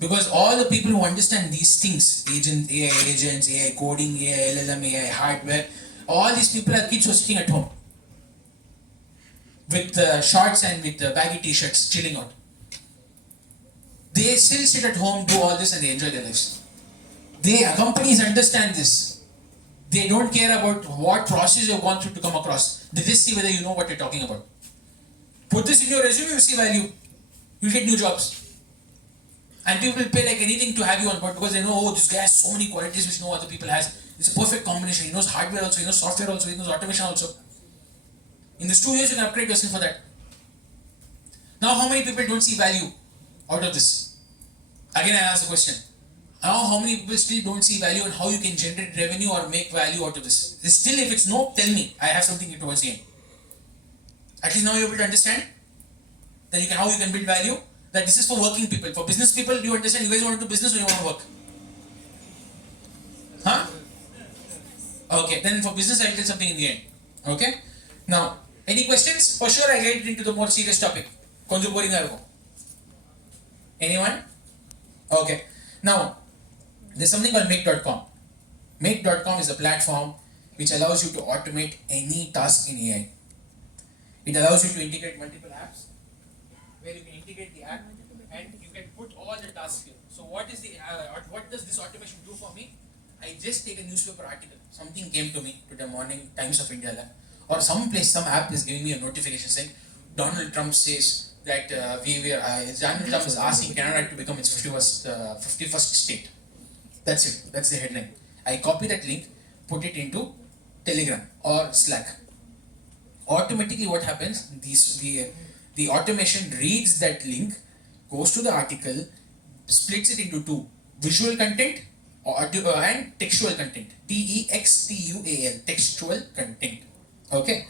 Because all the people who understand these things, AI agents, AI coding, AI LLM, AI hardware, all these people are kids who are sitting at home with shorts and with baggy t-shirts, chilling out. They still sit at home, do all this, and they enjoy their lives. Companies understand this. They don't care about what process you've gone through to come across. They just see whether you know what you're talking about. Put this in your resume, you see value. You'll get new jobs. And people will pay like anything to have you on board because they know, oh, this guy has so many qualities which no other people has. It's a perfect combination. He knows hardware also, he knows software also, he knows automation also. In these 2 years, you can upgrade yourself for that. Now, how many people don't see value out of this? Again, I ask the question. Now, how many people still don't see value and how you can generate revenue or make value out of this? Still, if it's no, tell me. I have something towards the end. At least now you're able to understand that how you can build value. That this is for working people. For business people, do you understand? You guys want to do business or you want to work? Huh? Okay, then for business, I'll tell something in the end. Okay? Now, any questions? For sure, I get into the more serious topic. Konju boring arko. Anyone? Okay. Now, there's something called make.com. Make.com is a platform which allows you to automate any task in AI. It allows you to integrate multiple apps where you can integrate the app and you can put all the tasks here. So what does this automation do for me? I just take a newspaper article. Something came to me today morning, Times of India lab, or some app is giving me a notification saying Donald Trump says that Donald Trump is asking Canada to become its 51st state. That's it. That's the headline. I copy that link, put it into Telegram or Slack. Automatically, what happens? The automation reads that link, goes to the article, splits it into two: visual content and textual content. TEXTUAL, textual content. Okay,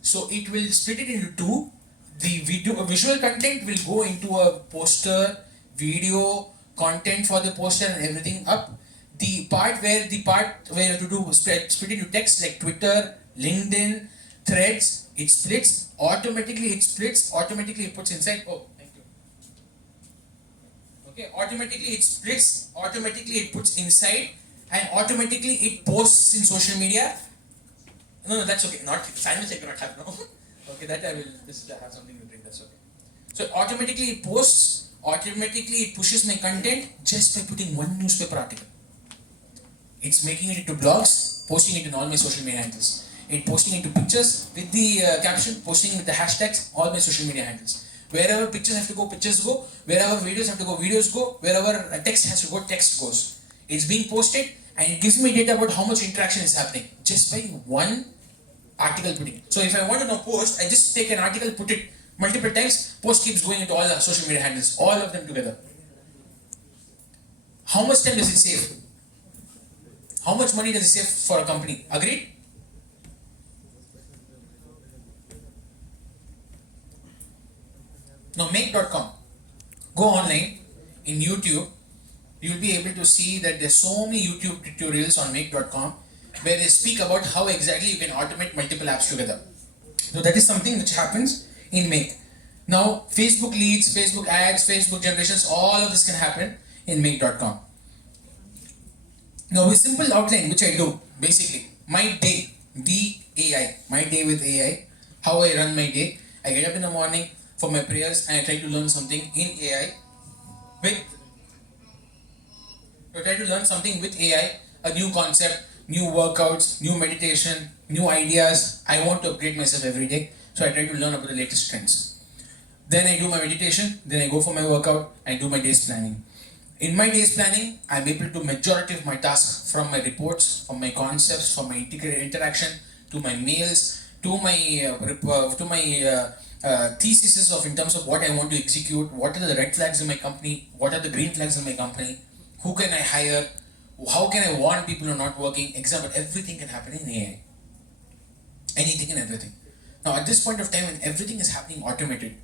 so it will split it into two. The visual content will go into a poster, video, content for the poster and everything up. The part where you have to do split into text like Twitter, LinkedIn, Threads, it splits automatically. Automatically it puts inside. Oh, thank you. Okay, automatically it splits. Automatically it puts inside, and automatically it posts in social media. No, that's okay. Not silence. I cannot have no. Okay, that I will just have something to drink. That's okay. So automatically it posts. Automatically it pushes my content just by putting one newspaper article. It's making it into blogs, posting it in all my social media handles. It posting into pictures with the caption, posting with the hashtags, all my social media handles. Wherever pictures have to go, pictures go. Wherever videos have to go, videos go. Wherever text has to go, text goes. It's being posted and it gives me data about how much interaction is happening just by one article putting. So if I want to know post, I just take an article, put it multiple times, post keeps going into all the social media handles, all of them together. How much time does it save? How much money does it save for a company? Agreed? Now make.com. Go online in YouTube. You'll be able to see that there's so many YouTube tutorials on make.com where they speak about how exactly you can automate multiple apps together. So that is something which happens in Make. Now Facebook leads, Facebook ads, Facebook generations, all of this can happen in make.com. Now a simple outline which I do, basically, my day, DAI, my day with AI, how I run my day. I get up in the morning for my prayers and I try to learn something in AI with AI, a new concept, new workouts, new meditation, new ideas. I want to upgrade myself every day, so I try to learn about the latest trends. Then I do my meditation, then I go for my workout and do my day's planning. In my day's planning, I'm able to do majority of my tasks, from my reports, from my concepts, from my interaction, to my mails, to my theses of in terms of what I want to execute, what are the red flags in my company, what are the green flags in my company, who can I hire, How can I warn people who are not working? Example, everything can happen in AI. Anything and everything. Now at this point of time when everything is happening automated,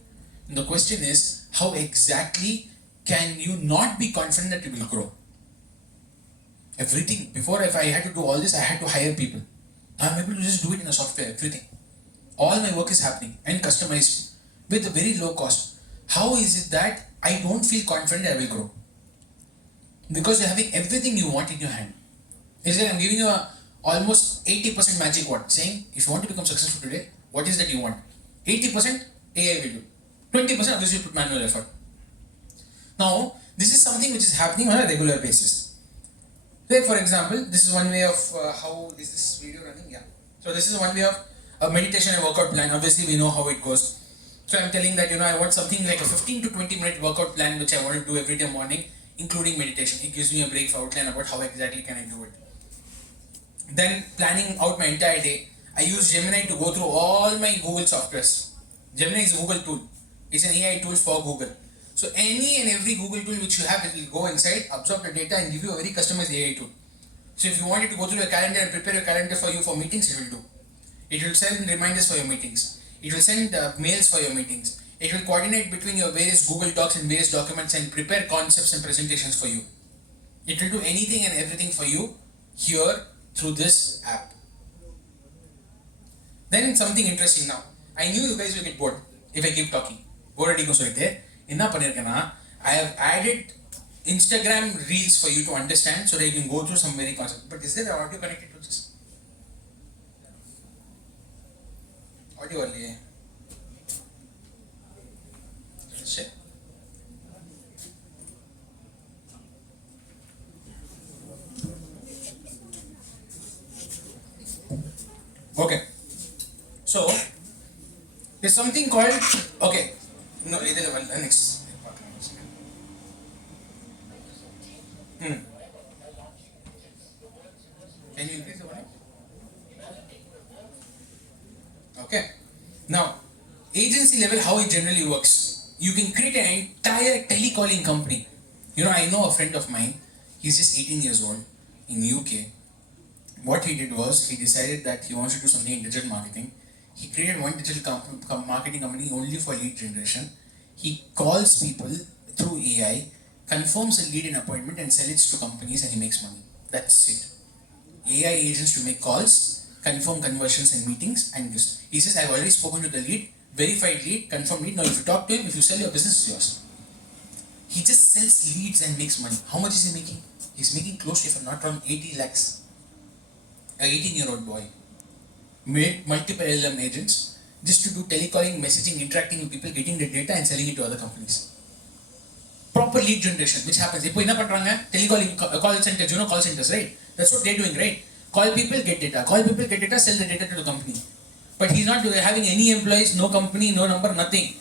the question is how exactly can you not be confident that it will grow? Everything. Before, if I had to do all this, I had to hire people. Now I'm able to just do it in a software, everything. All my work is happening and customized with a very low cost. How is it that I don't feel confident that I will grow? Because you're having everything you want in your hand. It's like I'm giving you a almost 80% magic word, saying if you want to become successful today, what is that you want? 80% AI will do. 20% obviously you put manual effort. Now, this is something which is happening on a regular basis. Say for example, this is one way of how is this video running? Yeah. So this is one way of a meditation and workout plan. Obviously we know how it goes. So I'm telling that I want something like a 15 to 20 minute workout plan which I want to do every day morning, including meditation. It gives me a brief outline about how exactly can I do it. Then planning out my entire day, I use Gemini to go through all my Google softwares. Gemini is a Google tool. It's an AI tool for Google. So any and every Google tool which you have, it will go inside, absorb the data and give you a very customized AI tool. So if you want it to go through your calendar and prepare your calendar for you for meetings, it will do. It will send reminders for your meetings. It will send mails for your meetings. It will coordinate between your various Google Docs and various documents and prepare concepts and presentations for you. It will do anything and everything for you here through this app. Then something interesting now. I knew you guys will get bored if I keep talking. Bored I have added Instagram reels for you to understand so that you can go through some very concepts. But is there an audio connected to this? Audio only. Let's check. Okay. So there's something called no next. Can you increase the volume? Okay. Now, agency level, how it generally works. You can create an entire telecalling company. I know a friend of mine. He's just 18 years old in UK. What he did was he decided that he wants to do something in digital marketing. He created one digital marketing company only for lead generation. He calls people through AI, confirms a lead and appointment and sells it to companies and he makes money. That's it. AI agents to make calls, confirm conversions and meetings and this. He says, I've already spoken to the lead, verified lead, confirmed lead. Now if you talk to him, if you sell your business, it's yours. He just sells leads and makes money. How much is he making? He's making close to, if I'm not wrong, 80 lakhs. An 18-year-old boy made multiple LLM agents just to do telecalling, messaging, interacting with people, getting the data and selling it to other companies. Proper lead generation, which happens. Telecalling call centers, call centers, right? That's what they're doing, right? Call people, get data. Call people, get data, sell the data to the company. But he's not having any employees, no company, no number, nothing.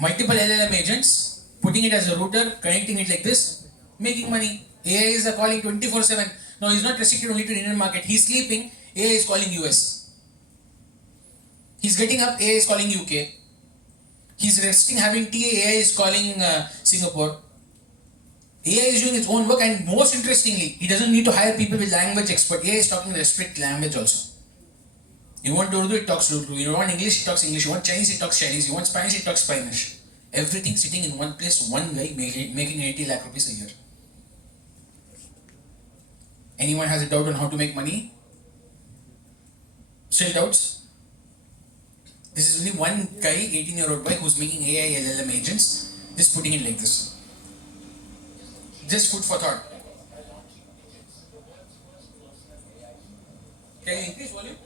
Multiple LLM agents, putting it as a router, connecting it like this, making money. AI is calling 24/7. Now he's not restricted only to the Indian market. He's sleeping, AI is calling US. He's getting up, AI is calling UK. He's resting, having tea, AI is calling Singapore. AI is doing its own work and most interestingly, he doesn't need to hire people with language expert. AI is talking restrict language also. You want Urdu, it talks Urdu. You want English, it talks English. You want Chinese, it talks Chinese. You want Spanish, it talks Spanish. Everything sitting in one place, one guy making 80 lakh rupees a year. Anyone has a doubt on how to make money? Still doubts? This is only one guy, 18-year-old boy, who's making AI LLM agents, just putting it like this. Just food for thought. Can you increase volume?